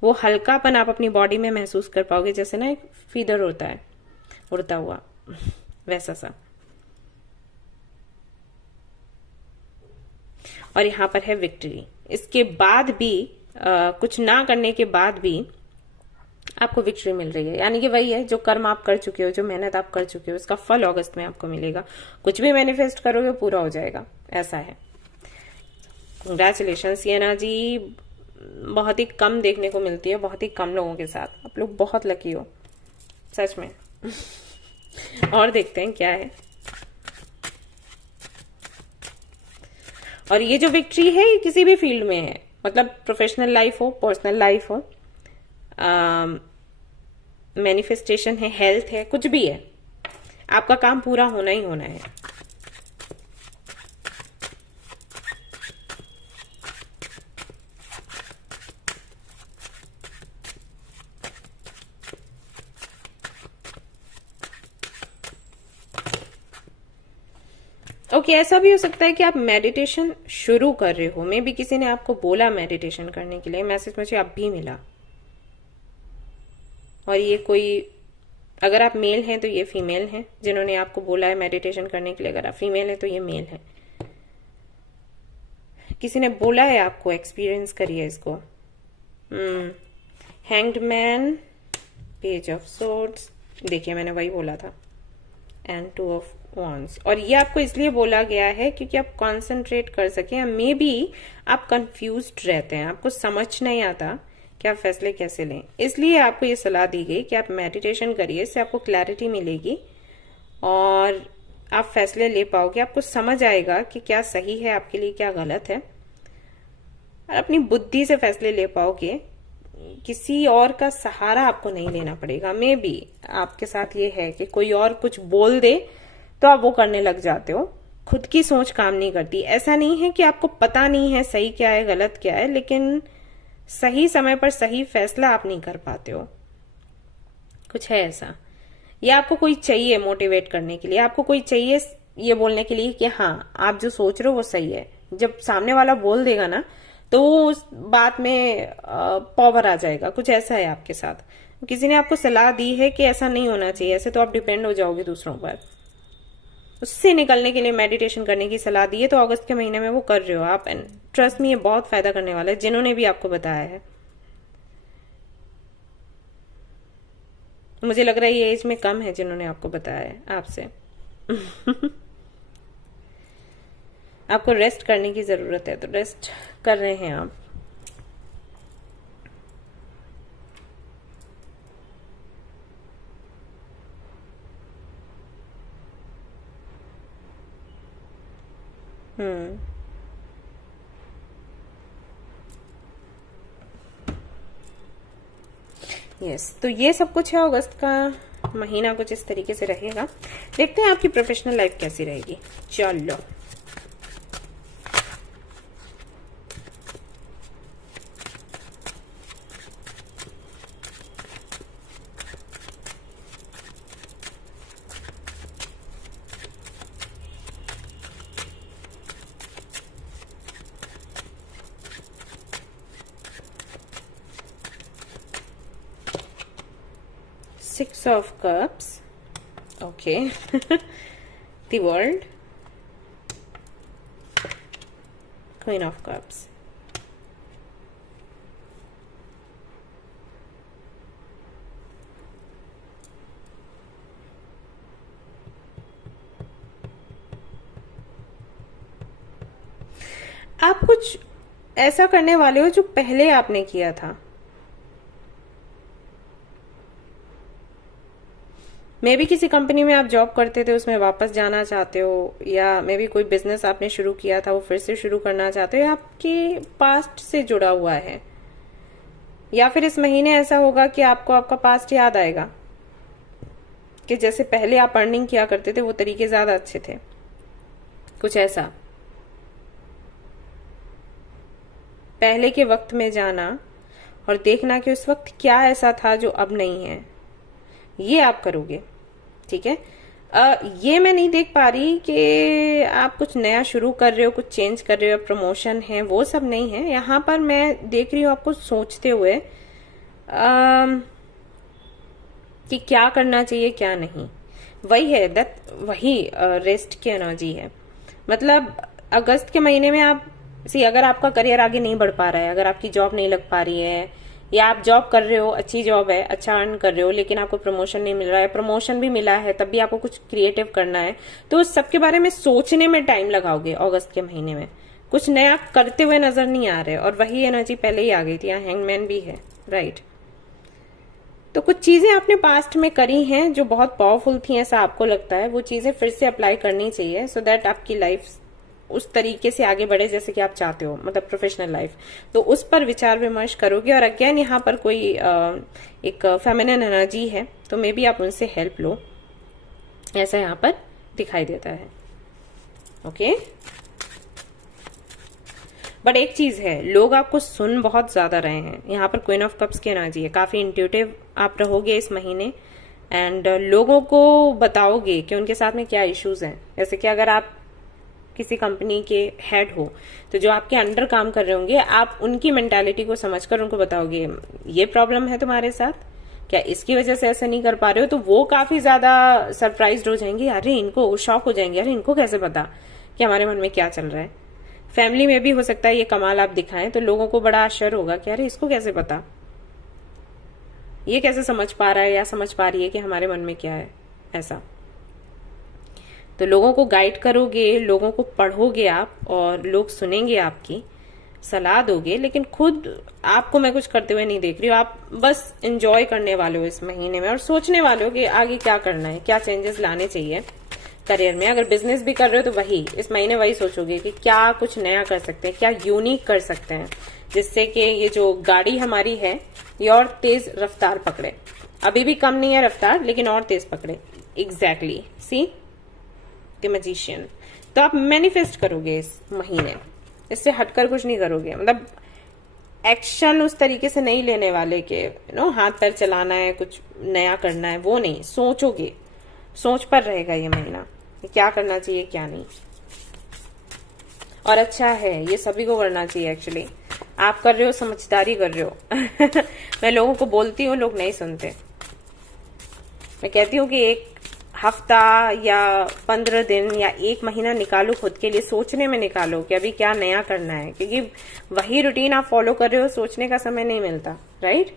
वो हल्कापन आप अपनी बॉडी में महसूस कर पाओगे, जैसे ना एक फीदर होता है उड़ता हुआ, वैसा सा। और यहां पर है विक्ट्री। इसके बाद भी कुछ ना करने के बाद भी आपको विक्ट्री मिल रही है, यानी कि वही है जो कर्म आप कर चुके हो, जो मेहनत आप कर चुके हो, उसका फल अगस्त में आपको मिलेगा। कुछ भी मैनिफेस्ट करोगे पूरा हो जाएगा, ऐसा है। कंग्रेचुलेशंस। ये एनर्जी बहुत ही कम देखने को मिलती है, बहुत ही कम लोगों के साथ। आप लोग बहुत लकी हो सच में। और देखते हैं क्या है। और ये जो विक्ट्री है ये किसी भी फील्ड में है, मतलब प्रोफेशनल लाइफ हो, पर्सनल लाइफ हो, मैनिफेस्टेशन है, हेल्थ है, कुछ भी है, आपका काम पूरा होना ही होना है। ओके, ऐसा भी हो सकता है कि आप मेडिटेशन शुरू कर रहे हो, मे बी किसी ने आपको बोला मेडिटेशन करने के लिए, मैसेज मुझे अब भी मिला। और ये कोई, अगर आप मेल हैं तो ये फीमेल हैं जिन्होंने आपको बोला है मेडिटेशन करने के लिए, अगर आप फीमेल हैं तो ये मेल है। किसी ने बोला है आपको, एक्सपीरियंस करिए इसको। Hanged man, page of swords, देखिए मैंने वही बोला था, एंड 2 ऑफ wands। और ये आपको इसलिए बोला गया है क्योंकि आप कंसंट्रेट कर सकें, या मे बी आप कंफ्यूज्ड रहते हैं, आपको समझ नहीं आता कि आप फैसले कैसे लें, इसलिए आपको ये सलाह दी गई कि आप मेडिटेशन करिए, इससे आपको क्लैरिटी मिलेगी और आप फैसले ले पाओगे, आपको समझ आएगा कि क्या सही है आपके लिए, क्या गलत है, और अपनी बुद्धि से फैसले ले पाओगे। किसी और का सहारा आपको नहीं लेना पड़ेगा। मे बी आपके साथ ये है कि कोई और कुछ बोल दे तो आप वो करने लग जाते हो, खुद की सोच काम नहीं करती। ऐसा नहीं है कि आपको पता नहीं है सही क्या है गलत क्या है, लेकिन सही समय पर सही फैसला आप नहीं कर पाते हो, कुछ है ऐसा। या आपको कोई चाहिए मोटिवेट करने के लिए, आपको कोई चाहिए ये बोलने के लिए कि हाँ आप जो सोच रहे हो वो सही है। जब सामने वाला बोल देगा ना तो उस बात में पावर आ जाएगा, कुछ ऐसा है आपके साथ। किसी ने आपको सलाह दी है कि ऐसा नहीं होना चाहिए, ऐसे तो आप डिपेंड हो जाओगे दूसरों पर। उससे निकलने के लिए मेडिटेशन करने की सलाह दी है, तो अगस्त के महीने में वो कर रहे हो आप, एंड ट्रस्ट मी ये बहुत फायदा करने वाला है, जिन्होंने भी आपको बताया है। मुझे लग रहा है ये एज में कम है जिन्होंने आपको बताया है आपसे। आपको रेस्ट करने की जरूरत है, तो रेस्ट कर रहे हैं आप। यस, तो ये सब कुछ है। अगस्त का महीना कुछ इस तरीके से रहेगा। देखते हैं आपकी प्रोफेशनल लाइफ कैसी रहेगी। चलो, Six of Cups, okay. The World, Queen of Cups, आप कुछ ऐसा करने वाले हो जो पहले आपने किया था। मे बी किसी कंपनी में आप जॉब करते थे उसमें वापस जाना चाहते हो, या मे बी कोई बिजनेस आपने शुरू किया था वो फिर से शुरू करना चाहते हो, या आपके पास्ट से जुड़ा हुआ है। या फिर इस महीने ऐसा होगा कि आपको आपका पास्ट याद आएगा कि जैसे पहले आप अर्निंग किया करते थे वो तरीके ज्यादा अच्छे थे, कुछ ऐसा। पहले के वक्त में जाना और देखना कि उस वक्त क्या ऐसा था जो अब नहीं है, ये आप करोगे, ठीक है। ये मैं नहीं देख पा रही कि आप कुछ नया शुरू कर रहे हो, कुछ चेंज कर रहे हो, प्रमोशन है, वो सब नहीं है। यहाँ पर मैं देख रही हूँ आपको सोचते हुए कि क्या करना चाहिए क्या नहीं। वही है वही रेस्ट की एनर्जी है। मतलब अगस्त के महीने में आप अगर आपका करियर आगे नहीं बढ़ पा रहा है, अगर आपकी जॉब नहीं लग पा रही है, या आप जॉब कर रहे हो, अच्छी जॉब है, अच्छा अर्न कर रहे हो, लेकिन आपको प्रमोशन नहीं मिल रहा है, प्रमोशन भी मिला है तब भी आपको कुछ क्रिएटिव करना है, तो उस सबके बारे में सोचने में टाइम लगाओगे। अगस्त के महीने में कुछ नया करते हुए नजर नहीं आ रहे, और वही एनर्जी पहले ही आ गई थी। यहाँ हैंगमैन भी है, राइट। तो कुछ चीजें आपने पास्ट में करी हैं जो बहुत पावरफुल थी, ऐसा आपको लगता है, वो चीजें फिर से अप्लाई करनी चाहिए, सो दैट आपकी लाइफ उस तरीके से आगे बढ़े जैसे कि आप चाहते हो, मतलब प्रोफेशनल लाइफ। तो उस पर विचार विमर्श करोगे। और अगेन यहाँ पर कोई एक फेमिनिन एनर्जी है, तो मे बी आप उनसे हेल्प लो, ऐसा यहाँ पर दिखाई देता है। ओके, बट एक चीज है, लोग आपको सुन बहुत ज्यादा रहे हैं। यहाँ पर क्वीन ऑफ कप्स की एनर्जी है, काफी इंट्यूटिव आप रहोगे इस महीने। एंड लोगों को बताओगे कि उनके साथ में क्या इश्यूज हैं। जैसे कि अगर आप किसी कंपनी के हेड हो, तो जो आपके अंडर काम कर रहे होंगे, आप उनकी मेंटालिटी को समझकर उनको बताओगे ये प्रॉब्लम है तुम्हारे साथ, क्या इसकी वजह से ऐसा नहीं कर पा रहे हो। तो वो काफी ज्यादा सरप्राइज्ड हो जाएंगे, अरे इनको शॉक हो जाएंगे, अरे इनको कैसे पता कि हमारे मन में क्या चल रहा है। फैमिली में भी हो सकता है ये कमाल आप दिखाएं, तो लोगों को बड़ा आश्चर्य होगा कि अरे इसको कैसे पता, ये कैसे समझ पा रहा है या समझ पा रही है कि हमारे मन में क्या है ऐसा। तो लोगों को गाइड करोगे, लोगों को पढ़ोगे आप, और लोग सुनेंगे, आपकी सलाह दोगे, लेकिन खुद आपको मैं कुछ करते हुए नहीं देख रही हूँ। आप बस एंजॉय करने वाले हो इस महीने में, और सोचने वाले हो कि आगे क्या करना है, क्या चेंजेस लाने चाहिए करियर में। अगर बिजनेस भी कर रहे हो तो वही इस महीने वही सोचोगे कि क्या कुछ नया कर सकते हैं, क्या यूनिक कर सकते हैं, जिससे कि ये जो गाड़ी हमारी है ये और तेज रफ्तार पकड़े। अभी भी कम नहीं है रफ्तार, लेकिन और तेज पकड़े। Exactly, see the magician. तो आप मैनिफेस्ट करोगे इस महीने, इससे हटकर कुछ नहीं करोगे। मतलब एक्शन उस तरीके से नहीं लेने वाले कि हाथ पैर चलाना है, कुछ नया करना है, वो नहीं। सोचोगे, सोच पर रहेगा ये महीना, क्या करना चाहिए क्या नहीं। और अच्छा है, ये सभी को करना चाहिए एक्चुअली। आप कर रहे हो, समझदारी कर रहे हो। मैं लोगों को बोलती हूँ, लोग नहीं सुनते। मैं कहती हूँ कि एक हफ्ता या 15 दिन या 1 महीना निकालो खुद के लिए, सोचने में निकालो कि अभी क्या नया करना है, क्योंकि वही रूटीन आप फॉलो कर रहे हो, सोचने का समय नहीं मिलता, राइट।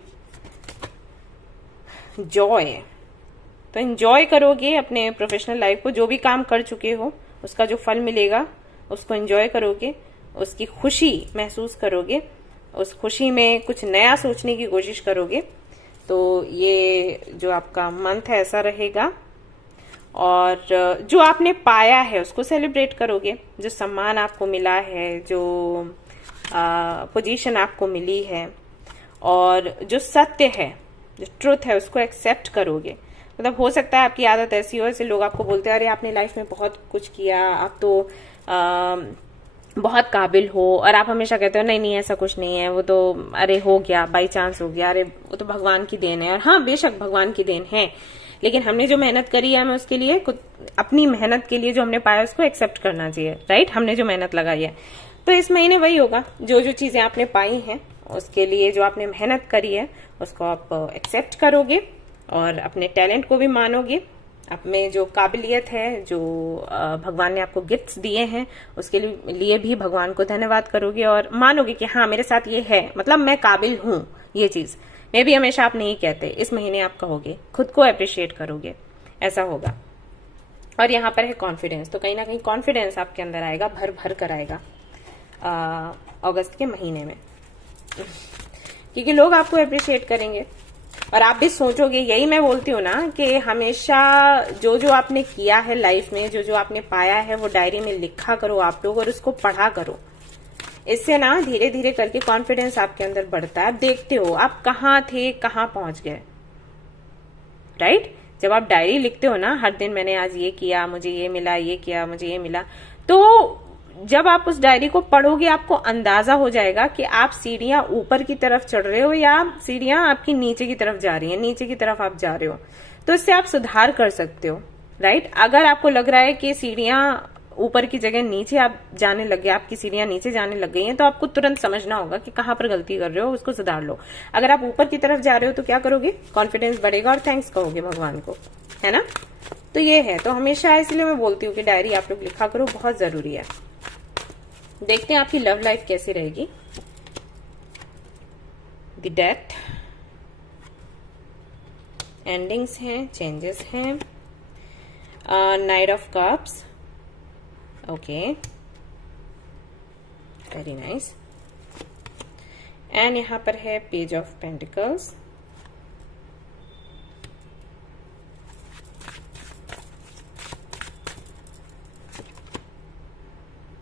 जॉय, तो एंजॉय करोगे अपने प्रोफेशनल लाइफ को। जो भी काम कर चुके हो उसका जो फल मिलेगा उसको एंजॉय करोगे, उसकी खुशी महसूस करोगे, उस खुशी में कुछ नया सोचने की कोशिश करोगे। तो ये जो आपका मंथ है ऐसा रहेगा। और जो आपने पाया है उसको सेलिब्रेट करोगे, जो सम्मान आपको मिला है, जो पोजीशन आपको मिली है, और जो सत्य है, जो ट्रुथ है, उसको एक्सेप्ट करोगे। मतलब हो सकता है आपकी आदत ऐसी हो, ऐसे लोग आपको बोलते हैं अरे आपने लाइफ में बहुत कुछ किया, आप तो बहुत काबिल हो, और आप हमेशा कहते हो नहीं नहीं ऐसा कुछ नहीं है, वो तो अरे हो गया, बाई चांस हो गया, अरे वो तो भगवान की देन है। और हाँ, बेशक भगवान की देन है, लेकिन हमने जो मेहनत करी है हमें उसके लिए, अपनी मेहनत के लिए जो हमने पाया उसको एक्सेप्ट करना चाहिए, राइट। हमने जो मेहनत लगाई है, तो इस महीने वही होगा। जो जो चीजें आपने पाई हैं उसके लिए जो आपने मेहनत करी है उसको आप एक्सेप्ट करोगे, और अपने टैलेंट को भी मानोगे। आप में जो काबिलियत है, जो भगवान ने आपको गिफ्ट्स दिए हैं, उसके लिए भी भगवान को धन्यवाद करोगे, और मानोगे कि हाँ मेरे साथ ये है, मतलब मैं काबिल हूं ये चीज। मे भी हमेशा आप नहीं कहते, इस महीने आप कहोगे, खुद को अप्रिशिएट करोगे, ऐसा होगा। और यहाँ पर है कॉन्फिडेंस, तो कहीं ना कहीं कॉन्फिडेंस आपके अंदर आएगा, भर भर कर आएगा अगस्त के महीने में, क्योंकि लोग आपको अप्रिशिएट करेंगे। और आप भी सोचोगे, यही मैं बोलती हूँ ना कि हमेशा जो जो आपने किया है लाइफ में, जो जो आपने पाया है, वो डायरी में लिखा करो आप लोग, और उसको पढ़ा करो। इससे ना धीरे धीरे करके कॉन्फिडेंस आपके अंदर बढ़ता है। आप देखते हो आप कहाँ थे, कहाँ पहुंच गए, राइट। जब आप डायरी लिखते हो ना, हर दिन मैंने आज ये किया, मुझे ये मिला, ये किया, मुझे ये मिला, तो जब आप उस डायरी को पढ़ोगे आपको अंदाजा हो जाएगा कि आप सीढ़ियां ऊपर की तरफ चढ़ रहे हो या सीढ़ियां आपकी नीचे की तरफ जा रही हैं, नीचे की तरफ आप जा रहे हो। तो इससे आप सुधार कर सकते हो, राइट। अगर आपको लग रहा है कि सीढ़ियां ऊपर की जगह नीचे आप जाने लग गए, आपकी सीढ़ियां नीचे जाने लग गई हैं, तो आपको तुरंत समझना होगा कि कहाँ पर गलती कर रहे हो, उसको सुधार लो। अगर आप ऊपर की तरफ जा रहे हो तो क्या करोगे, कॉन्फिडेंस बढ़ेगा और थैंक्स कहोगे भगवान को, है ना। तो ये है, तो हमेशा इसलिए मैं बोलती हूँ कि डायरी आप लोग लिखा करो, बहुत जरूरी है। देखते हैं आपकी लव लाइफ कैसी रहेगी। द डेथ, एंडिंग्स हैं, चेंजेस हैं, night of cups, okay, very nice. And यहां पर है page of pentacles,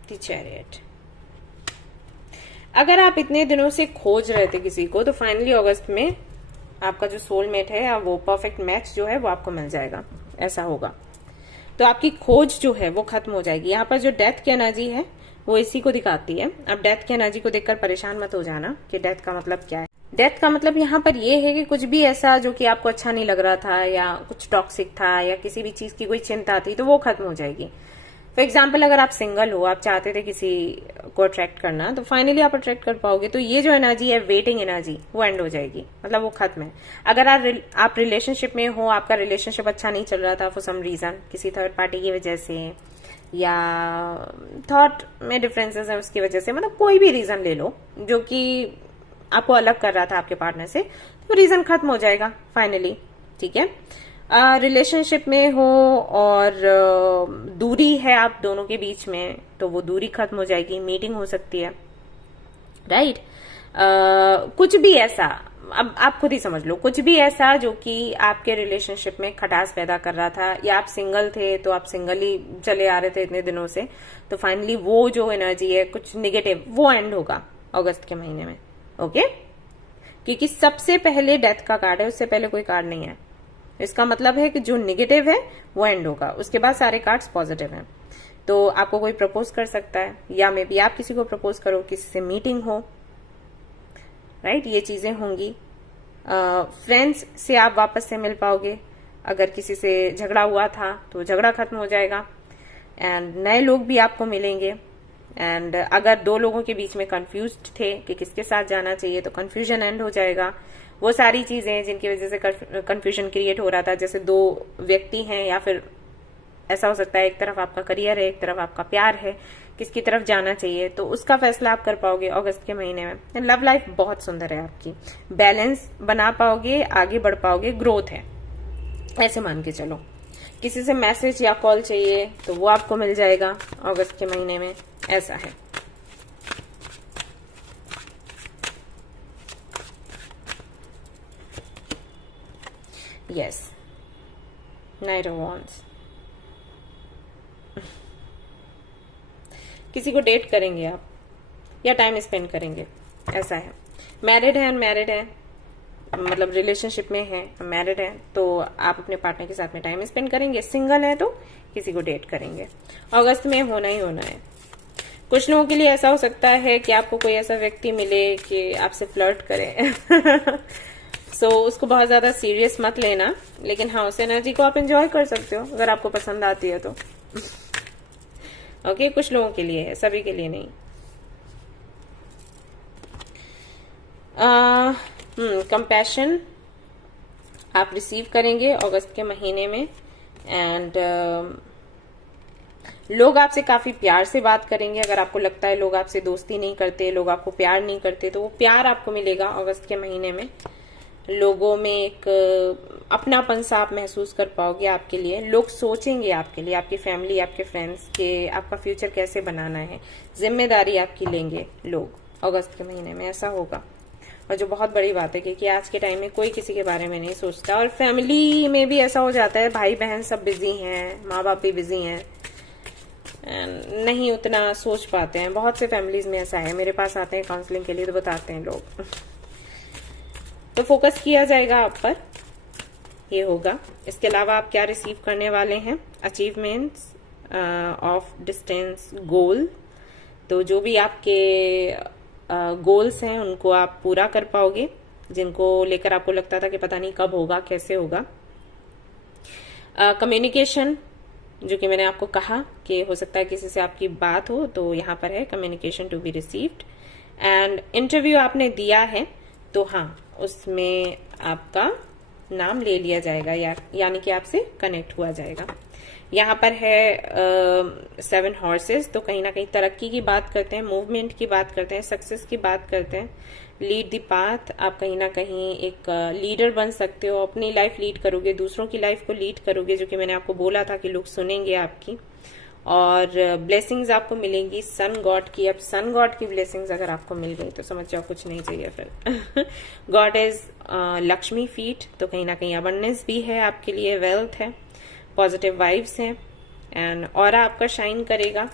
the chariot. अगर आप इतने दिनों से खोज रहे थे किसी को, तो फाइनली अगस्त में आपका जो सोलमेट है या वो परफेक्ट मैच जो है वो आपको मिल जाएगा, ऐसा होगा। तो आपकी खोज जो है वो खत्म हो जाएगी। यहाँ पर जो डेथ की एनर्जी है वो इसी को दिखाती है। अब डेथ की एनर्जी को देखकर परेशान मत हो जाना कि डेथ का मतलब क्या है। डेथ का मतलब यहाँ पर ये है कि कुछ भी ऐसा जो कि आपको अच्छा नहीं लग रहा था या कुछ टॉक्सिक था या किसी भी चीज की कोई चिंता थी, तो वो खत्म हो जाएगी। फॉर एग्जाम्पल, अगर आप सिंगल हो, आप चाहते थे किसी को अट्रैक्ट करना, तो फाइनली आप अट्रैक्ट कर पाओगे। तो ये जो एनर्जी है, वेटिंग एनर्जी, वो एंड हो जाएगी, मतलब वो खत्म है। अगर आप रिलेशनशिप में हो, आपका रिलेशनशिप अच्छा नहीं चल रहा था फॉर सम रीजन, किसी थर्ड पार्टी की वजह से या थॉट में डिफरेंसेस है उसकी वजह से, मतलब कोई भी रीजन ले लो जो कि आपको अलग कर रहा था आपके पार्टनर से, तो रीजन खत्म हो जाएगा फाइनली। ठीक है, रिलेशनशिप में हो और दूरी है आप दोनों के बीच में, तो वो दूरी खत्म हो जाएगी, मीटिंग हो सकती है, राइट। कुछ भी ऐसा, अब आप खुद ही समझ लो, कुछ भी ऐसा जो कि आपके रिलेशनशिप में खटास पैदा कर रहा था, या आप सिंगल थे तो आप सिंगल ही चले आ रहे थे इतने दिनों से, तो फाइनली वो जो एनर्जी है कुछ निगेटिव, वो एंड होगा अगस्त के महीने में। ओके, क्योंकि सबसे पहले डेथ का कार्ड है, उससे पहले कोई कार्ड नहीं है। इसका मतलब है कि जो नेगेटिव है वो एंड होगा, उसके बाद सारे कार्ड्स पॉजिटिव हैं। तो आपको कोई प्रपोज कर सकता है, या मे बी आप किसी को प्रपोज करो, किसी से मीटिंग हो, राइट, ये चीजें होंगी। फ्रेंड्स से आप वापस से मिल पाओगे। अगर किसी से झगड़ा हुआ था तो झगड़ा खत्म हो जाएगा, एंड नए लोग भी आपको मिलेंगे। एंड अगर दो लोगों के बीच में कंफ्यूज्ड थे कि किसके साथ जाना चाहिए, तो कंफ्यूजन एंड हो जाएगा। वो सारी चीजें जिनकी वजह से कंफ्यूजन क्रिएट हो रहा था, जैसे दो व्यक्ति हैं, या फिर ऐसा हो सकता है एक तरफ आपका करियर है, एक तरफ आपका प्यार है, किसकी तरफ जाना चाहिए, तो उसका फैसला आप कर पाओगे अगस्त के महीने में। लव लाइफ बहुत सुंदर है आपकी, बैलेंस बना पाओगे, आगे बढ़ पाओगे, ग्रोथ है, ऐसे मान के चलो। किसी से मैसेज या कॉल चाहिए तो वो आपको मिल जाएगा अगस्त के महीने में, ऐसा है। Yes, night of wands. किसी को डेट करेंगे आप, या टाइम स्पेंड करेंगे, ऐसा है। मैरिड है, अनमैरिड है, मतलब रिलेशनशिप में है, मैरिड है, तो आप अपने पार्टनर के साथ में टाइम स्पेंड करेंगे। सिंगल है तो किसी को डेट करेंगे। अगस्त में होना ही होना है। कुछ लोगों के लिए ऐसा हो सकता है कि आपको कोई ऐसा व्यक्ति मिले कि आपसे फ्लर्ट करे सो उसको बहुत ज्यादा सीरियस मत लेना, लेकिन हाँ, उस एनर्जी को आप एंजॉय कर सकते हो अगर आपको पसंद आती है तो ओके, कुछ लोगों के लिए है, सभी के लिए नहीं। कंपैशन आप रिसीव करेंगे अगस्त के महीने में, एंड लोग आपसे काफी प्यार से बात करेंगे। अगर आपको लगता है लोग आपसे दोस्ती नहीं करते, लोग आपको प्यार नहीं करते, तो वो प्यार आपको मिलेगा अगस्त के महीने में। लोगों में एक अपनापन सा आप महसूस कर पाओगे। आपके लिए लोग सोचेंगे, आपके लिए, आपकी फैमिली, आपके फ्रेंड्स के आपका फ्यूचर कैसे बनाना है, जिम्मेदारी आपकी लेंगे लोग अगस्त के महीने में, ऐसा होगा। और जो बहुत बड़ी बात है, क्योंकि आज के टाइम में कोई किसी के बारे में नहीं सोचता, और फैमिली में भी ऐसा हो जाता है, भाई बहन सब बिजी हैं, माँ बाप भी बिजी हैं, नहीं उतना सोच पाते हैं। बहुत से फैमिलीज में ऐसा है, मेरे पास आते हैं काउंसलिंग के लिए तो बताते हैं लोग तो फोकस किया जाएगा आप पर, ये होगा। इसके अलावा आप क्या रिसीव करने वाले हैं? अचीवमेंट्स ऑफ डिस्टेंस गोल, तो जो भी आपके गोल्स हैं उनको आप पूरा कर पाओगे, जिनको लेकर आपको लगता था कि पता नहीं कब होगा, कैसे होगा। कम्युनिकेशन, जो कि मैंने आपको कहा कि हो सकता है किसी से आपकी बात हो, तो यहाँ पर है communication to be received. And interview आपने दिया है तो हाँ, उसमें आपका नाम ले लिया जाएगा, यानी कि आपसे कनेक्ट हुआ जाएगा। यहाँ पर है 7 हॉर्सेस, तो कहीं ना कहीं तरक्की की बात करते हैं, मूवमेंट की बात करते हैं, सक्सेस की बात करते हैं। लीड द पाथ, आप कहीं ना कहीं एक लीडर बन सकते हो, अपनी लाइफ लीड करोगे, दूसरों की लाइफ को लीड करोगे, जो कि मैंने आपको बोला था कि लोग सुनेंगे आपकी। और ब्लेसिंग्स आपको मिलेंगी सन गॉड की। अब सन गॉड की ब्लेसिंग्स अगर आपको मिल गई तो समझ जाओ कुछ नहीं चाहिए फिर गॉड इज लक्ष्मी फीट, तो कहीं ना कहीं अबंडेंस भी है आपके लिए, वेल्थ है, पॉजिटिव वाइब्स हैं, एंड ऑरा आपका शाइन करेगा।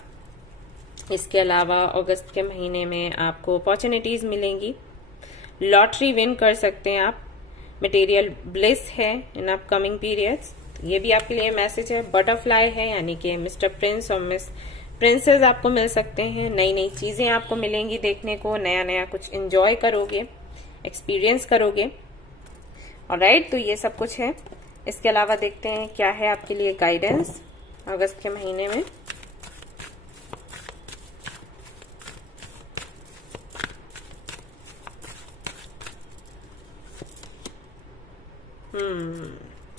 इसके अलावा अगस्त के महीने में आपको अपॉर्चुनिटीज मिलेंगी, लॉटरी विन कर सकते हैं आप, मटेरियल ब्लिस है इन अपकमिंग पीरियड्स। ये भी आपके लिए मैसेज है। बटरफ्लाई है, यानी कि मिस्टर प्रिंस और मिस प्रिंसेस आपको मिल सकते हैं, नई नई चीजें आपको मिलेंगी देखने को, नया नया कुछ एंजॉय करोगे, एक्सपीरियंस करोगे। ऑलराइट, तो ये सब कुछ है। इसके अलावा देखते हैं क्या है आपके लिए गाइडेंस अगस्त के महीने में।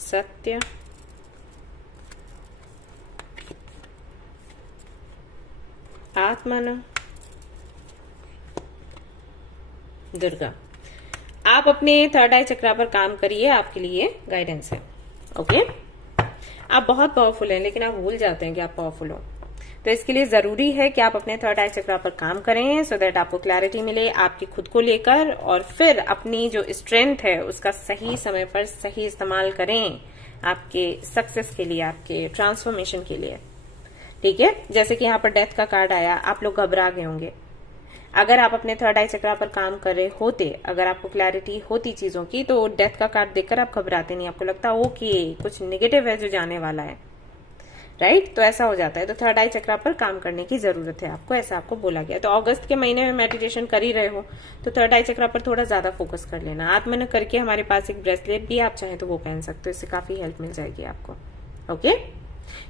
सत्य, आत्मन, दुर्गा। आप अपने थर्ड आई चक्रा पर काम करिए, आपके लिए गाइडेंस है। ओके, आप बहुत पावरफुल हैं, लेकिन आप भूल जाते हैं कि आप पावरफुल हो। तो इसके लिए जरूरी है कि आप अपने थर्ड आई चक्रा पर काम करें, सो दैट आपको क्लैरिटी मिले आपकी खुद को लेकर, और फिर अपनी जो स्ट्रेंथ है उसका सही समय पर सही इस्तेमाल करें आपके सक्सेस के लिए, आपके ट्रांसफॉर्मेशन के लिए। ठीक है, जैसे कि यहाँ पर डेथ का कार्ड आया, आप लोग घबरा गए होंगे। अगर आप अपने थर्ड आई चक्रा पर काम कर रहे होते, अगर आपको क्लैरिटी होती चीजों की, तो डेथ का कार्ड देखकर आप घबराते नहीं, आपको लगता ओके कुछ नेगेटिव है जो जाने वाला है, राइट। तो ऐसा हो जाता है। तो थर्ड आई चक्रा पर काम करने की जरूरत है आपको, ऐसा आपको बोला गया। तो अगस्त के महीने में मेडिटेशन कर ही रहे हो तो थर्ड आई चक्रा पर थोड़ा ज्यादा फोकस कर लेना। आत्मन करके हमारे पास एक ब्रेसलेट भी आप चाहें तो वो पहन सकते हो, इससे काफी हेल्प मिल जाएगी आपको। ओके,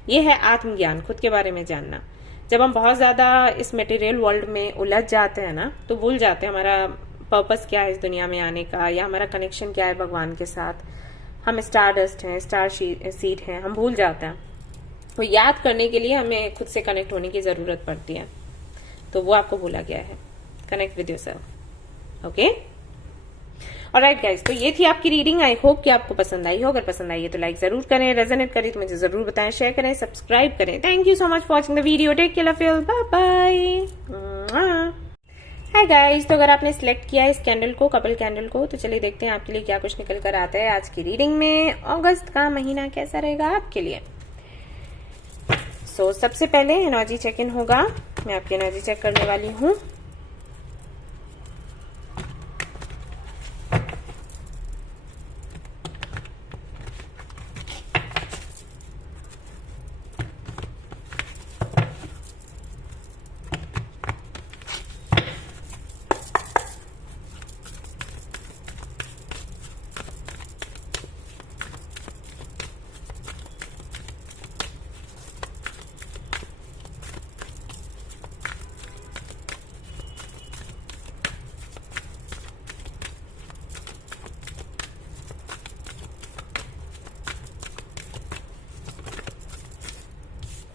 ये है आत्मज्ञान, खुद के बारे में जानना। जब हम बहुत ज्यादा इस मटेरियल वर्ल्ड में उलझ जाते हैं ना, तो भूल जाते हैं हमारा पर्पस क्या है इस दुनिया में आने का, या हमारा कनेक्शन क्या है भगवान के साथ। हम स्टार डस्ट हैं, स्टार सीड हैं, हम भूल जाते हैं। वो याद करने के लिए हमें खुद से कनेक्ट होने की जरूरत पड़ती है, तो वो आपको बोला गया है, connect with yourself. Okay, alright guys, तो ये थी आपकी रीडिंग। आई होप कि आपको पसंद आई हो। अगर पसंद आई है तो लाइक जरूर करें, रेजोनेट करें तो मुझे जरूर बताएं, शेयर करें, सब्सक्राइब करें। Thank you so much for watching the video. Take care of your, bye bye. Hi guys, तो अगर आपने सिलेक्ट किया इस कैंडल को, कपल कैंडल को, तो चलिए देखते हैं आपके लिए क्या कुछ निकल कर आता है आज की रीडिंग में। अगस्त का महीना कैसा रहेगा आपके लिए। सबसे पहले एनर्जी चेक इन होगा। मैं आपकी एनर्जी चेक करने वाली हूँ।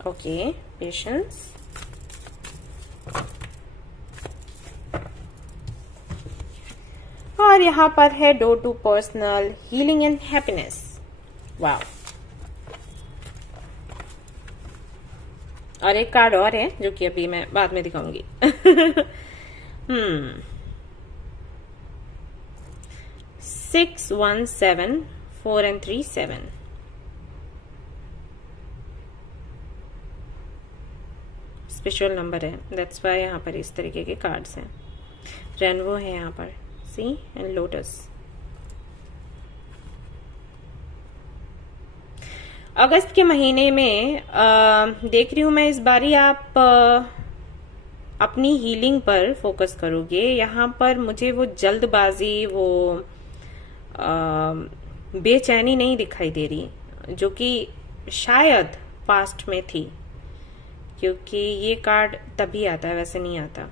ओके, पेशेंस, और यहाँ पर है door to personal healing and happiness. Wow, और एक कार्ड और है जो कि अभी मैं बाद में दिखाऊंगी। 6 1 7 4 and 3 7। स्पेशल नंबर है, दैट्स वाई यहाँ पर इस तरीके के कार्ड्स हैं। रेनबो है यहाँ पर, सी एंड लोटस। अगस्त के महीने में देख रही हूं मैं, इस बारी आप अपनी हीलिंग पर फोकस करोगे। यहाँ पर मुझे वो जल्दबाजी, वो बेचैनी नहीं दिखाई दे रही, जो कि शायद पास्ट में थी, क्योंकि ये कार्ड तभी आता है, वैसे नहीं आता।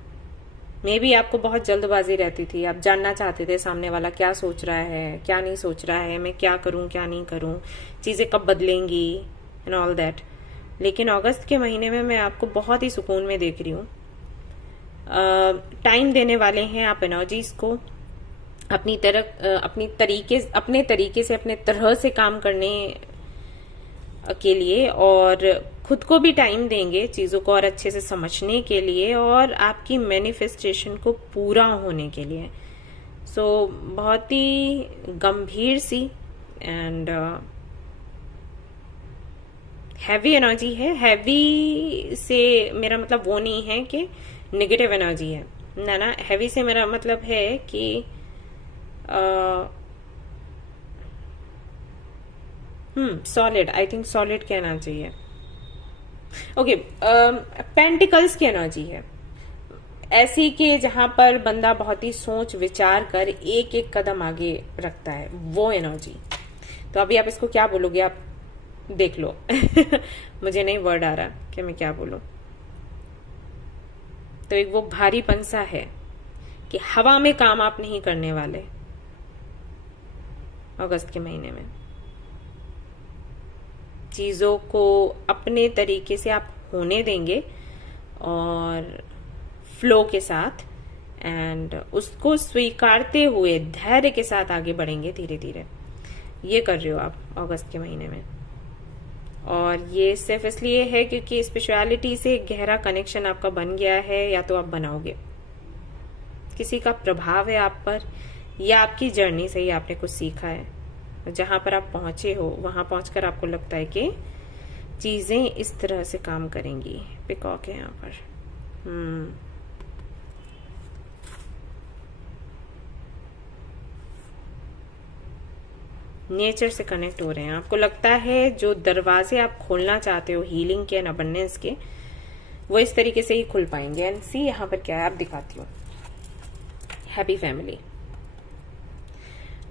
मे बी आपको बहुत जल्दबाजी रहती थी, आप जानना चाहते थे सामने वाला क्या सोच रहा है, क्या नहीं सोच रहा है, मैं क्या करूं क्या नहीं करूं, चीजें कब बदलेंगी एंड ऑल दैट। लेकिन अगस्त के महीने में मैं आपको बहुत ही सुकून में देख रही हूँ। टाइम देने वाले हैं आप एनर्जीज को, अपने तरीके से, अपने तरह से काम करने के लिए, और खुद को भी टाइम देंगे चीजों को और अच्छे से समझने के लिए, और आपकी मैनिफेस्टेशन को पूरा होने के लिए। बहुत ही गंभीर सी एंड हैवी एनर्जी है। हैवी से मेरा मतलब वो नहीं है कि नेगेटिव एनर्जी है, ना ना। हैवी से मेरा मतलब है कि सॉलिड, आई थिंक सॉलिड कहना चाहिए। ओके, पेंटिकल्स की एनर्जी है ऐसी कि जहां पर बंदा बहुत ही सोच विचार कर एक एक कदम आगे रखता है, वो एनर्जी। तो अभी आप इसको क्या बोलोगे, आप देख लो। मुझे नहीं वर्ड आ रहा कि मैं क्या बोलूं। तो एक वो भारीपन सा है कि हवा में काम आप नहीं करने वाले अगस्त के महीने में। चीजों को अपने तरीके से आप होने देंगे और फ्लो के साथ, एंड उसको स्वीकारते हुए धैर्य के साथ आगे बढ़ेंगे धीरे धीरे। ये कर रहे हो आप अगस्त के महीने में। और ये सिर्फ इसलिए है क्योंकि स्पिरिचुअलिटी से गहरा कनेक्शन आपका बन गया है, या तो आप बनाओगे, किसी का प्रभाव है आप पर, या आपकी जर्नी से ही आपने कुछ सीखा है। जहां पर आप पहुंचे हो वहां पहुंचकर आपको लगता है कि चीजें इस तरह से काम करेंगी। पिकॉक है यहाँ पर। नेचर से कनेक्ट हो रहे हैं। आपको लगता है जो दरवाजे आप खोलना चाहते हो हीलिंग के एंड अबंडेंस के, वो इस तरीके से ही खुल पाएंगे। एंड सी यहाँ पर क्या है, आप दिखाती हूँ। हैप्पी फैमिली,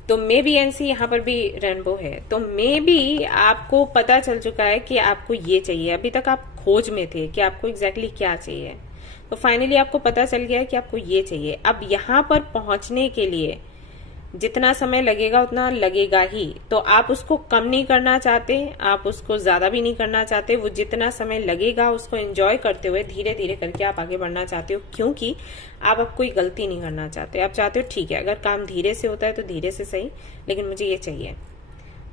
तो मे बी एनसी यहाँ पर भी रेनबो है। तो मे बी आपको पता चल चुका है कि आपको ये चाहिए। अभी तक आप खोज में थे कि आपको एग्जैक्टली क्या चाहिए, तो फाइनली आपको पता चल गया है कि आपको ये चाहिए। अब यहाँ पर पहुंचने के लिए जितना समय लगेगा उतना लगेगा ही। तो आप उसको कम नहीं करना चाहते, आप उसको ज्यादा भी नहीं करना चाहते। वो जितना समय लगेगा उसको एंजॉय करते हुए धीरे धीरे करके आप आगे बढ़ना चाहते हो, क्योंकि आप अब कोई गलती नहीं करना चाहते। आप चाहते हो ठीक है, अगर काम धीरे से होता है तो धीरे से सही, लेकिन मुझे ये चाहिए।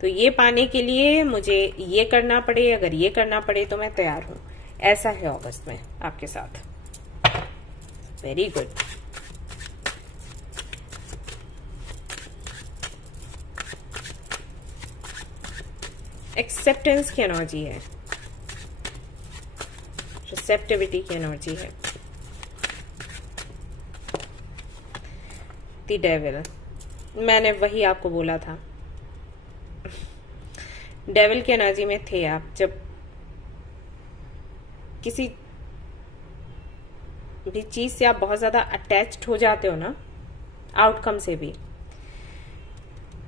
तो ये पाने के लिए मुझे ये करना पड़े, अगर ये करना पड़े तो मैं तैयार हूं। ऐसा है अगस्त में आपके साथ। Very good. एक्सेप्टेंस की एनर्जी है, रिसेप्टिविटी की एनर्जी है। द डेविल, मैंने वही आपको बोला था। डेविल की एनर्जी में थे आप जब किसी भी चीज से आप बहुत ज्यादा अटैच्ड हो जाते हो ना, आउटकम से भी,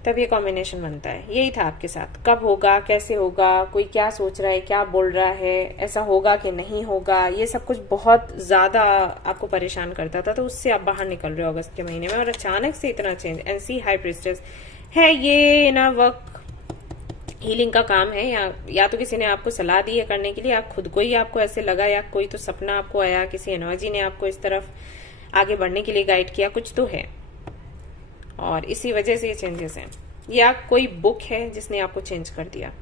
तब ये कॉम्बिनेशन बनता है। यही था आपके साथ। कब होगा, कैसे होगा, कोई क्या सोच रहा है, क्या बोल रहा है, ऐसा होगा कि नहीं होगा, ये सब कुछ बहुत ज्यादा आपको परेशान करता था। तो उससे आप बाहर निकल रहे हो अगस्त के महीने में, और अचानक से इतना चेंज। एनसी हाई प्रीस्टेस है ये ना, वर्क हीलिंग का काम है, या तो किसी ने आपको सलाह दी है करने के लिए, या खुद को ही आपको ऐसे लगा, या कोई तो सपना आपको आया, किसी एनर्जी ने आपको इस तरफ आगे बढ़ने के लिए गाइड किया, कुछ तो है। और इसी वजह से ये चेंजेस हैं, या कोई बुक है जिसने आपको चेंज कर दिया।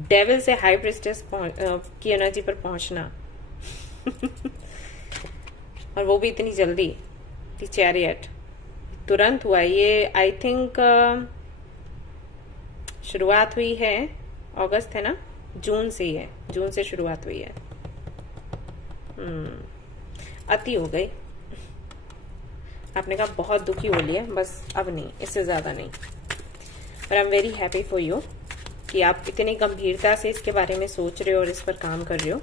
डेविल से हाई प्रीस्टेस की एनर्जी पर पहुंचना और वो भी इतनी जल्दी। द चैरियट तुरंत हुआ ये। आई थिंक शुरुआत हुई है अगस्त, है ना, जून से ही है, जून से शुरुआत हुई है। अति हो गई। आपने कहा बहुत दुखी हो लिया, बस अब नहीं, इससे ज्यादा नहीं। पर I am very happy for you कि आप इतनी गंभीरता से इसके बारे में सोच रहे हो और इस पर काम कर रहे हो।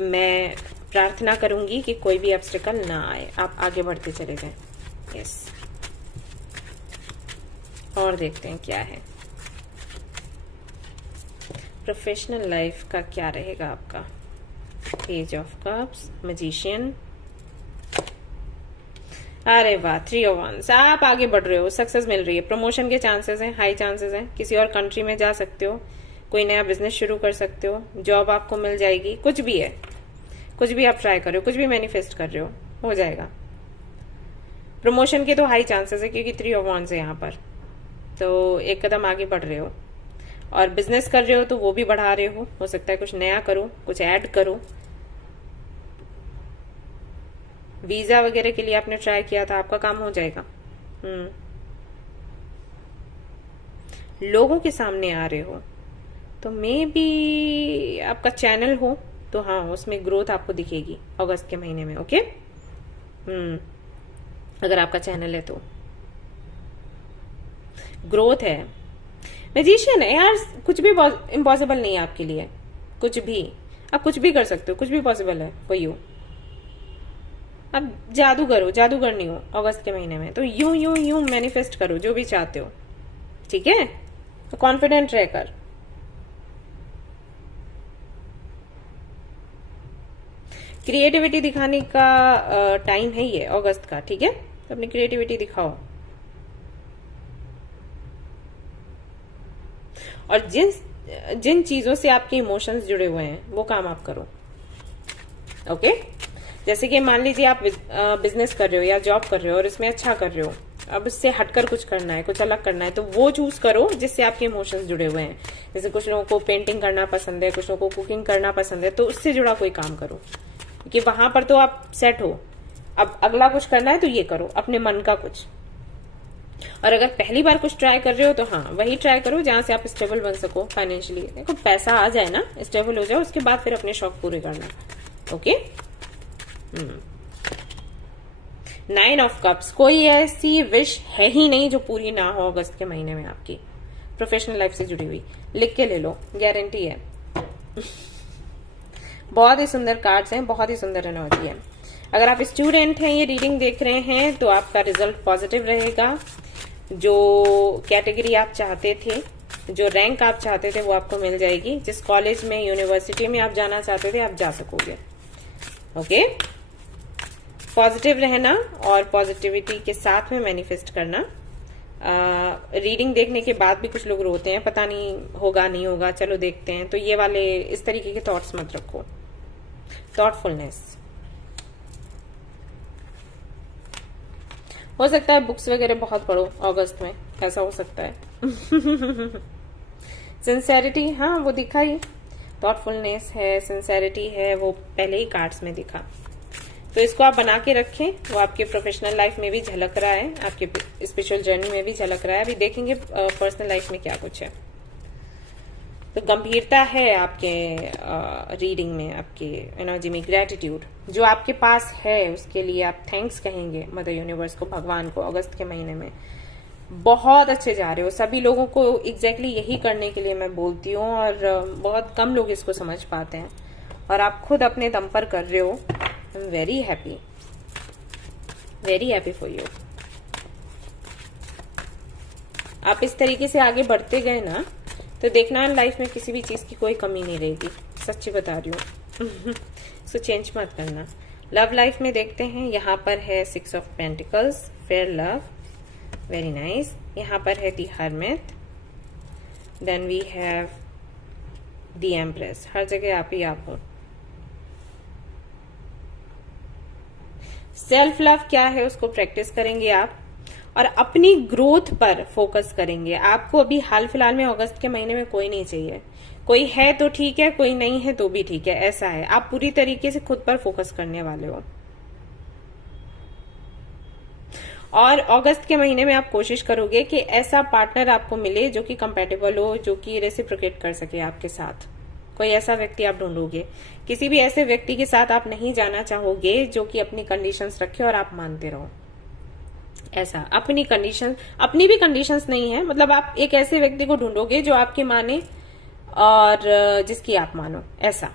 मैं प्रार्थना करूंगी कि कोई भी ऑब्स्टिकल ना आए, आप आगे बढ़ते चले जाएं। यस, और देखते हैं क्या है। प्रोफेशनल लाइफ का क्या रहेगा आपका। पेज ऑफ कप्स, मैजिशियन, अरे वाह, 3 ऑफ वांड्स। आप आगे बढ़ रहे हो, सक्सेस मिल रही है, प्रमोशन के चांसेस हैं, हाई चांसेस हैं। किसी और कंट्री में जा सकते हो, कोई नया बिजनेस शुरू कर सकते हो, जॉब आपको मिल जाएगी, कुछ भी है, कुछ भी आप ट्राई कर रहे हो, कुछ भी मैनिफेस्ट कर रहे हो जाएगा। प्रमोशन के तो हाई चांसेस है क्योंकि 3 ऑफ वांड्स है यहाँ पर। तो एक कदम आगे बढ़ रहे हो, और बिजनेस कर रहे हो तो वो भी बढ़ा रहे हो सकता है कुछ नया करो, कुछ ऐड करो। वीजा वगैरह के लिए आपने ट्राई किया था, आपका काम हो जाएगा। लोगों के सामने आ रहे हो, तो मे बी आपका चैनल हो तो हाँ, उसमें ग्रोथ आपको दिखेगी अगस्त के महीने में। ओके, अगर आपका चैनल है तो ग्रोथ है। मैजिशियन है यार, कुछ भी इम्पॉसिबल नहीं है आपके लिए, कुछ भी आप कुछ भी कर सकते हो, कुछ भी पॉसिबल है फॉर यू। अब जादूगर हो, जादूगर नहीं हो अगस्त के महीने में, तो यूं यूं यूं मैनिफेस्ट करो जो भी चाहते हो, ठीक है? तो कॉन्फिडेंट रहकर। क्रिएटिविटी दिखाने का टाइम है ये अगस्त का, ठीक है? तो अपनी क्रिएटिविटी दिखाओ, और जिन चीजों से आपके इमोशंस जुड़े हुए हैं वो काम आप करो। ओके, जैसे कि मान लीजिए आप बिजनेस कर रहे हो या जॉब कर रहे हो और इसमें अच्छा कर रहे हो, अब इससे हटकर कुछ करना है, कुछ अलग करना है, तो वो चूज करो जिससे आपके इमोशंस जुड़े हुए हैं। जैसे कुछ लोगों को पेंटिंग करना पसंद है, कुछ लोगों को कुकिंग करना पसंद है, तो उससे जुड़ा कोई काम करो, क्योंकि वहां पर तो आप सेट हो। अब अगला कुछ करना है तो ये करो, अपने मन का कुछ। और अगर पहली बार कुछ ट्राई कर रहे हो तो हाँ, वही ट्राई करो जहां से आप स्टेबल बन सको फाइनेंशियली। देखो, पैसा आ जाए ना, स्टेबल हो जाओ, उसके बाद फिर अपने शौक पूरे करना। ओके। 9 ऑफ कप्स, कोई ऐसी विश है ही नहीं जो पूरी ना हो अगस्त के महीने में आपकी, प्रोफेशनल लाइफ से जुड़ी हुई। लिख के ले लो, गारंटी है। बहुत ही सुंदर कार्ड्स हैं, बहुत ही सुंदर एनर्जी है। अगर आप स्टूडेंट हैं, ये रीडिंग देख रहे हैं, तो आपका रिजल्ट पॉजिटिव रहेगा। जो कैटेगरी आप चाहते थे, जो रैंक आप चाहते थे, वो आपको मिल जाएगी। जिस कॉलेज में, यूनिवर्सिटी में आप जाना चाहते थे, आप जा सकोगे। ओके, पॉजिटिव रहना और पॉजिटिविटी के साथ में मैनिफेस्ट करना। रीडिंग देखने के बाद भी कुछ लोग रोते हैं, पता नहीं होगा नहीं होगा, चलो देखते हैं, तो ये वाले इस तरीके के थॉट्स मत रखो। थॉटफुलनेस, हो सकता है बुक्स वगैरह बहुत पढ़ो अगस्त में, ऐसा हो सकता है। सिंसेरिटी, हाँ वो दिखा ही, थॉटफुलनेस है, सिंसेरिटी है, वो पहले ही कार्ड्स में दिखा। तो इसको आप बना के रखें, वो आपके प्रोफेशनल लाइफ में भी झलक रहा है, आपके स्पिरिचुअल जर्नी में भी झलक रहा है। अभी देखेंगे पर्सनल लाइफ में क्या कुछ है। तो गंभीरता है आपके रीडिंग में, आपके एनर्जी में, ग्रेटिट्यूड जो आपके पास है उसके लिए आप थैंक्स कहेंगे मदर यूनिवर्स को, भगवान को। अगस्त के महीने में बहुत अच्छे जा रहे हो। सभी लोगों को एग्जैक्टली यही करने के लिए मैं बोलती हूँ, और बहुत कम लोग इसको समझ पाते हैं, और आप खुद अपने दम पर कर रहे हो। I am very happy for you. आप इस तरीके से आगे बढ़ते गए ना, तो देखना लाइफ में किसी भी चीज की कोई कमी नहीं रहेगी, सच्ची बता रही हूँ। सो चेंज मत करना। लव लाइफ में देखते हैं, यहाँ पर है 6 of pentacles, fair love, very nice. यहाँ पर है the hermit, then we have the empress. हर जगह आप ही आप हो। सेल्फ लव क्या है उसको प्रैक्टिस करेंगे आप, और अपनी ग्रोथ पर फोकस करेंगे। आपको अभी हाल फिलहाल में अगस्त के महीने में कोई नहीं चाहिए। कोई है तो ठीक है, कोई नहीं है तो भी ठीक है, ऐसा है। आप पूरी तरीके से खुद पर फोकस करने वाले हो। और अगस्त के महीने में आप कोशिश करोगे कि ऐसा पार्टनर आपको मिले जो कि कंपैटिबल हो, जो कि रेसिप्रोकेट कर सके आपके साथ। कोई ऐसा व्यक्ति आप ढूंढोगे। किसी भी ऐसे व्यक्ति के साथ आप नहीं जाना चाहोगे जो कि अपनी कंडीशंस रखे और आप मानते रहो। ऐसा अपनी कंडीशन, अपनी भी कंडीशंस नहीं है, मतलब आप एक ऐसे व्यक्ति को ढूंढोगे जो आपकी माने और जिसकी आप मानो। ऐसा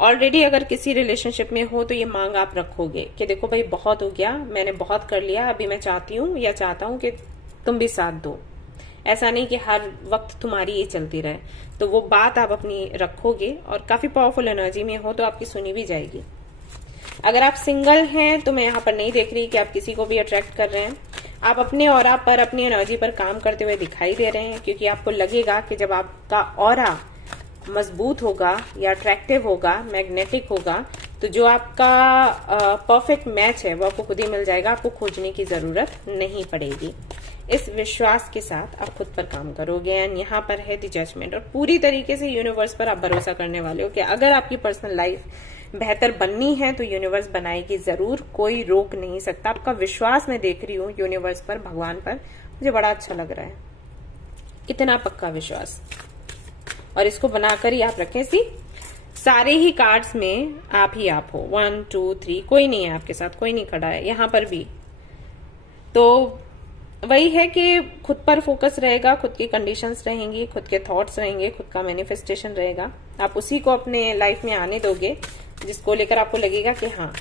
ऑलरेडी अगर किसी रिलेशनशिप में हो तो ये मांग आप रखोगे कि देखो भाई बहुत हो गया, मैंने बहुत कर लिया, अभी मैं चाहती हूँ या चाहता हूँ कि तुम भी साथ दो। ऐसा नहीं कि हर वक्त तुम्हारी ये चलती रहे। तो वो बात आप अपनी रखोगे, और काफी पावरफुल एनर्जी में हो तो आपकी सुनी भी जाएगी। अगर आप सिंगल हैं तो मैं यहाँ पर नहीं देख रही कि आप किसी को भी अट्रैक्ट कर रहे हैं। आप अपने ऑरा पर, अपनी एनर्जी पर काम करते हुए दिखाई दे रहे हैं, क्योंकि आपको लगेगा कि जब आपका ऑरा मजबूत होगा या अट्रैक्टिव होगा, मैग्नेटिक होगा, तो जो आपका परफेक्ट मैच है वो आपको खुद ही मिल जाएगा। आपको खोजने की जरूरत नहीं पड़ेगी। इस विश्वास के साथ आप खुद पर काम करोगे। एंड यहाँ पर है द जजमेंट, और पूरी तरीके से यूनिवर्स पर आप भरोसा करने वाले हो कि अगर आपकी पर्सनल लाइफ बेहतर बननी है तो यूनिवर्स बनाएगी जरूर, कोई रोक नहीं सकता। आपका विश्वास मैं देख रही हूँ यूनिवर्स पर, भगवान पर, मुझे बड़ा अच्छा लग रहा है। इतना पक्का विश्वास। और इसको बनाकर ही आप रखें। सी सारे ही कार्ड्स में आप ही आप हो, 1 2 3, कोई नहीं है आपके साथ, कोई नहीं खड़ा है यहाँ पर भी। तो वही है कि खुद पर फोकस रहेगा, खुद की कंडीशंस रहेंगी, खुद के थॉट्स रहेंगे, खुद का मैनिफेस्टेशन रहेगा। आप उसी को अपने लाइफ में आने दोगे जिसको लेकर आपको लगेगा कि हाँ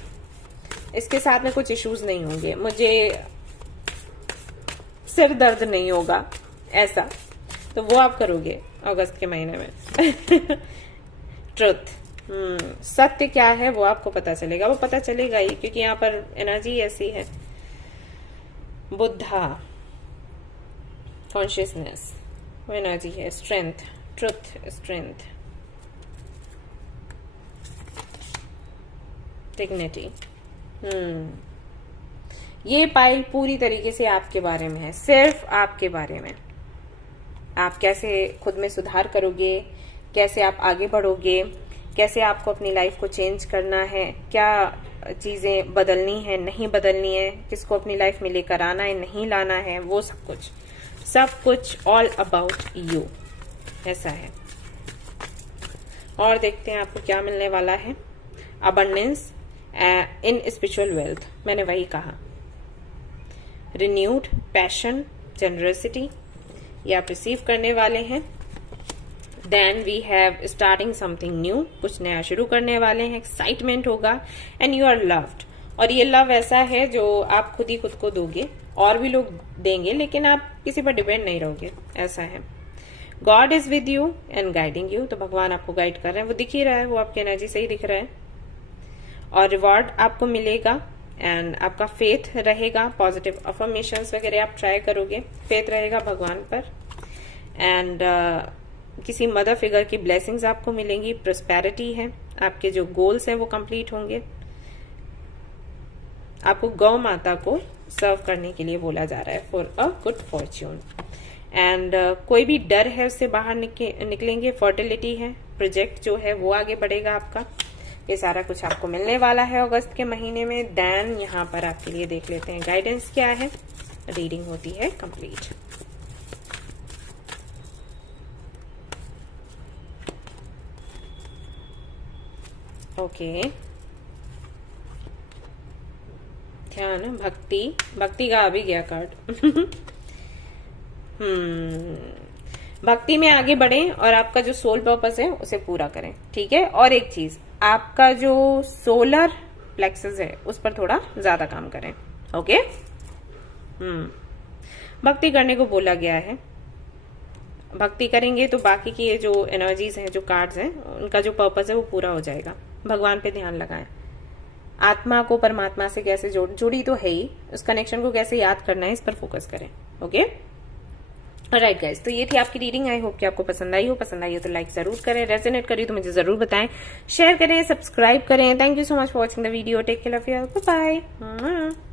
इसके साथ में कुछ इश्यूज नहीं होंगे, मुझे सिर दर्द नहीं होगा, ऐसा। तो वो आप करोगे अगस्त के महीने में। ट्रुथ, सत्य क्या है वो आपको पता चलेगा, वो पता चलेगा ही, क्योंकि यहाँ पर एनर्जी ऐसी है। बुद्धा, कॉन्शियसनेस, वो एनर्जी है। Strength, truth, strength, dignity. ये पाइल पूरी तरीके से आपके बारे में है, सिर्फ आपके बारे में। आप कैसे खुद में सुधार करोगे, कैसे आप आगे बढ़ोगे, कैसे आपको अपनी लाइफ को चेंज करना है, क्या चीजें बदलनी है नहीं बदलनी है, किसको अपनी लाइफ में लेकर आना है नहीं लाना है, वो सब कुछ ऑल अबाउट यू, ऐसा है। और देखते हैं आपको क्या मिलने वाला है। अबंडेंस इन स्पिरिचुअल वेल्थ, मैंने वही कहा। रिन्यूड पैशन, जनरसिटी, ये आप रिसीव करने वाले हैं। Then we have starting something new, कुछ नया शुरू करने वाले हैं, एक्साइटमेंट होगा। एंड यू आर लव्ड, और ये लव ऐसा है जो आप खुद ही खुद को दोगे, और भी लोग देंगे लेकिन आप किसी पर डिपेंड नहीं रहोगे, ऐसा है। God is with you and guiding you, तो भगवान आपको गाइड कर रहे हैं, वो दिख ही रहा है, वो आपकी एनर्जी से ही दिख रहा है। और रिवॉर्ड आपको मिलेगा एंड आपका फेथ रहेगा, पॉजिटिव अफर्मेशंस वगैरह आप ट्राई करोगे, फेथ रहेगा भगवान पर। एंड किसी मदर फिगर की ब्लेसिंग्स आपको मिलेंगी, प्रोस्पेरिटी है, आपके जो गोल्स हैं वो कंप्लीट होंगे। आपको गौ माता को सर्व करने के लिए बोला जा रहा है for a good Fortune. And कोई भी डर है उससे बाहर निकलेंगे, फर्टिलिटी है, प्रोजेक्ट जो है वो आगे बढ़ेगा आपका। ये सारा कुछ आपको मिलने वाला है अगस्त के महीने में। देन यहाँ पर आपके लिए देख लेते हैं गाइडेंस क्या है। रीडिंग होती है कंप्लीट। ओके, ध्यान, भक्ति, भक्ति का अभी गया कार्ड। भक्ति में आगे बढ़ें और आपका जो सोल पर्पस है उसे पूरा करें, ठीक है। और एक चीज, आपका जो सोलर प्लेक्सस है उस पर थोड़ा ज्यादा काम करें, ओके। भक्ति करने को बोला गया है, भक्ति करेंगे तो बाकी की ये जो एनर्जीज हैं, जो कार्ड्स हैं, उनका जो पर्पस है वो पूरा हो जाएगा। भगवान पे ध्यान लगाएं, आत्मा को परमात्मा से कैसे जुड़ी तो है ही, उस कनेक्शन को कैसे याद करना है, इस पर फोकस करें, ओके। राइट गाइज, तो ये थी आपकी रीडिंग। आई होप कि आपको पसंद आई हो। पसंद आई हो तो लाइक जरूर करें, रेजोनेट करिए तो मुझे जरूर बताएं, शेयर करें, सब्सक्राइब करें। Thank you so much for watching the video. Take care of your, bye bye.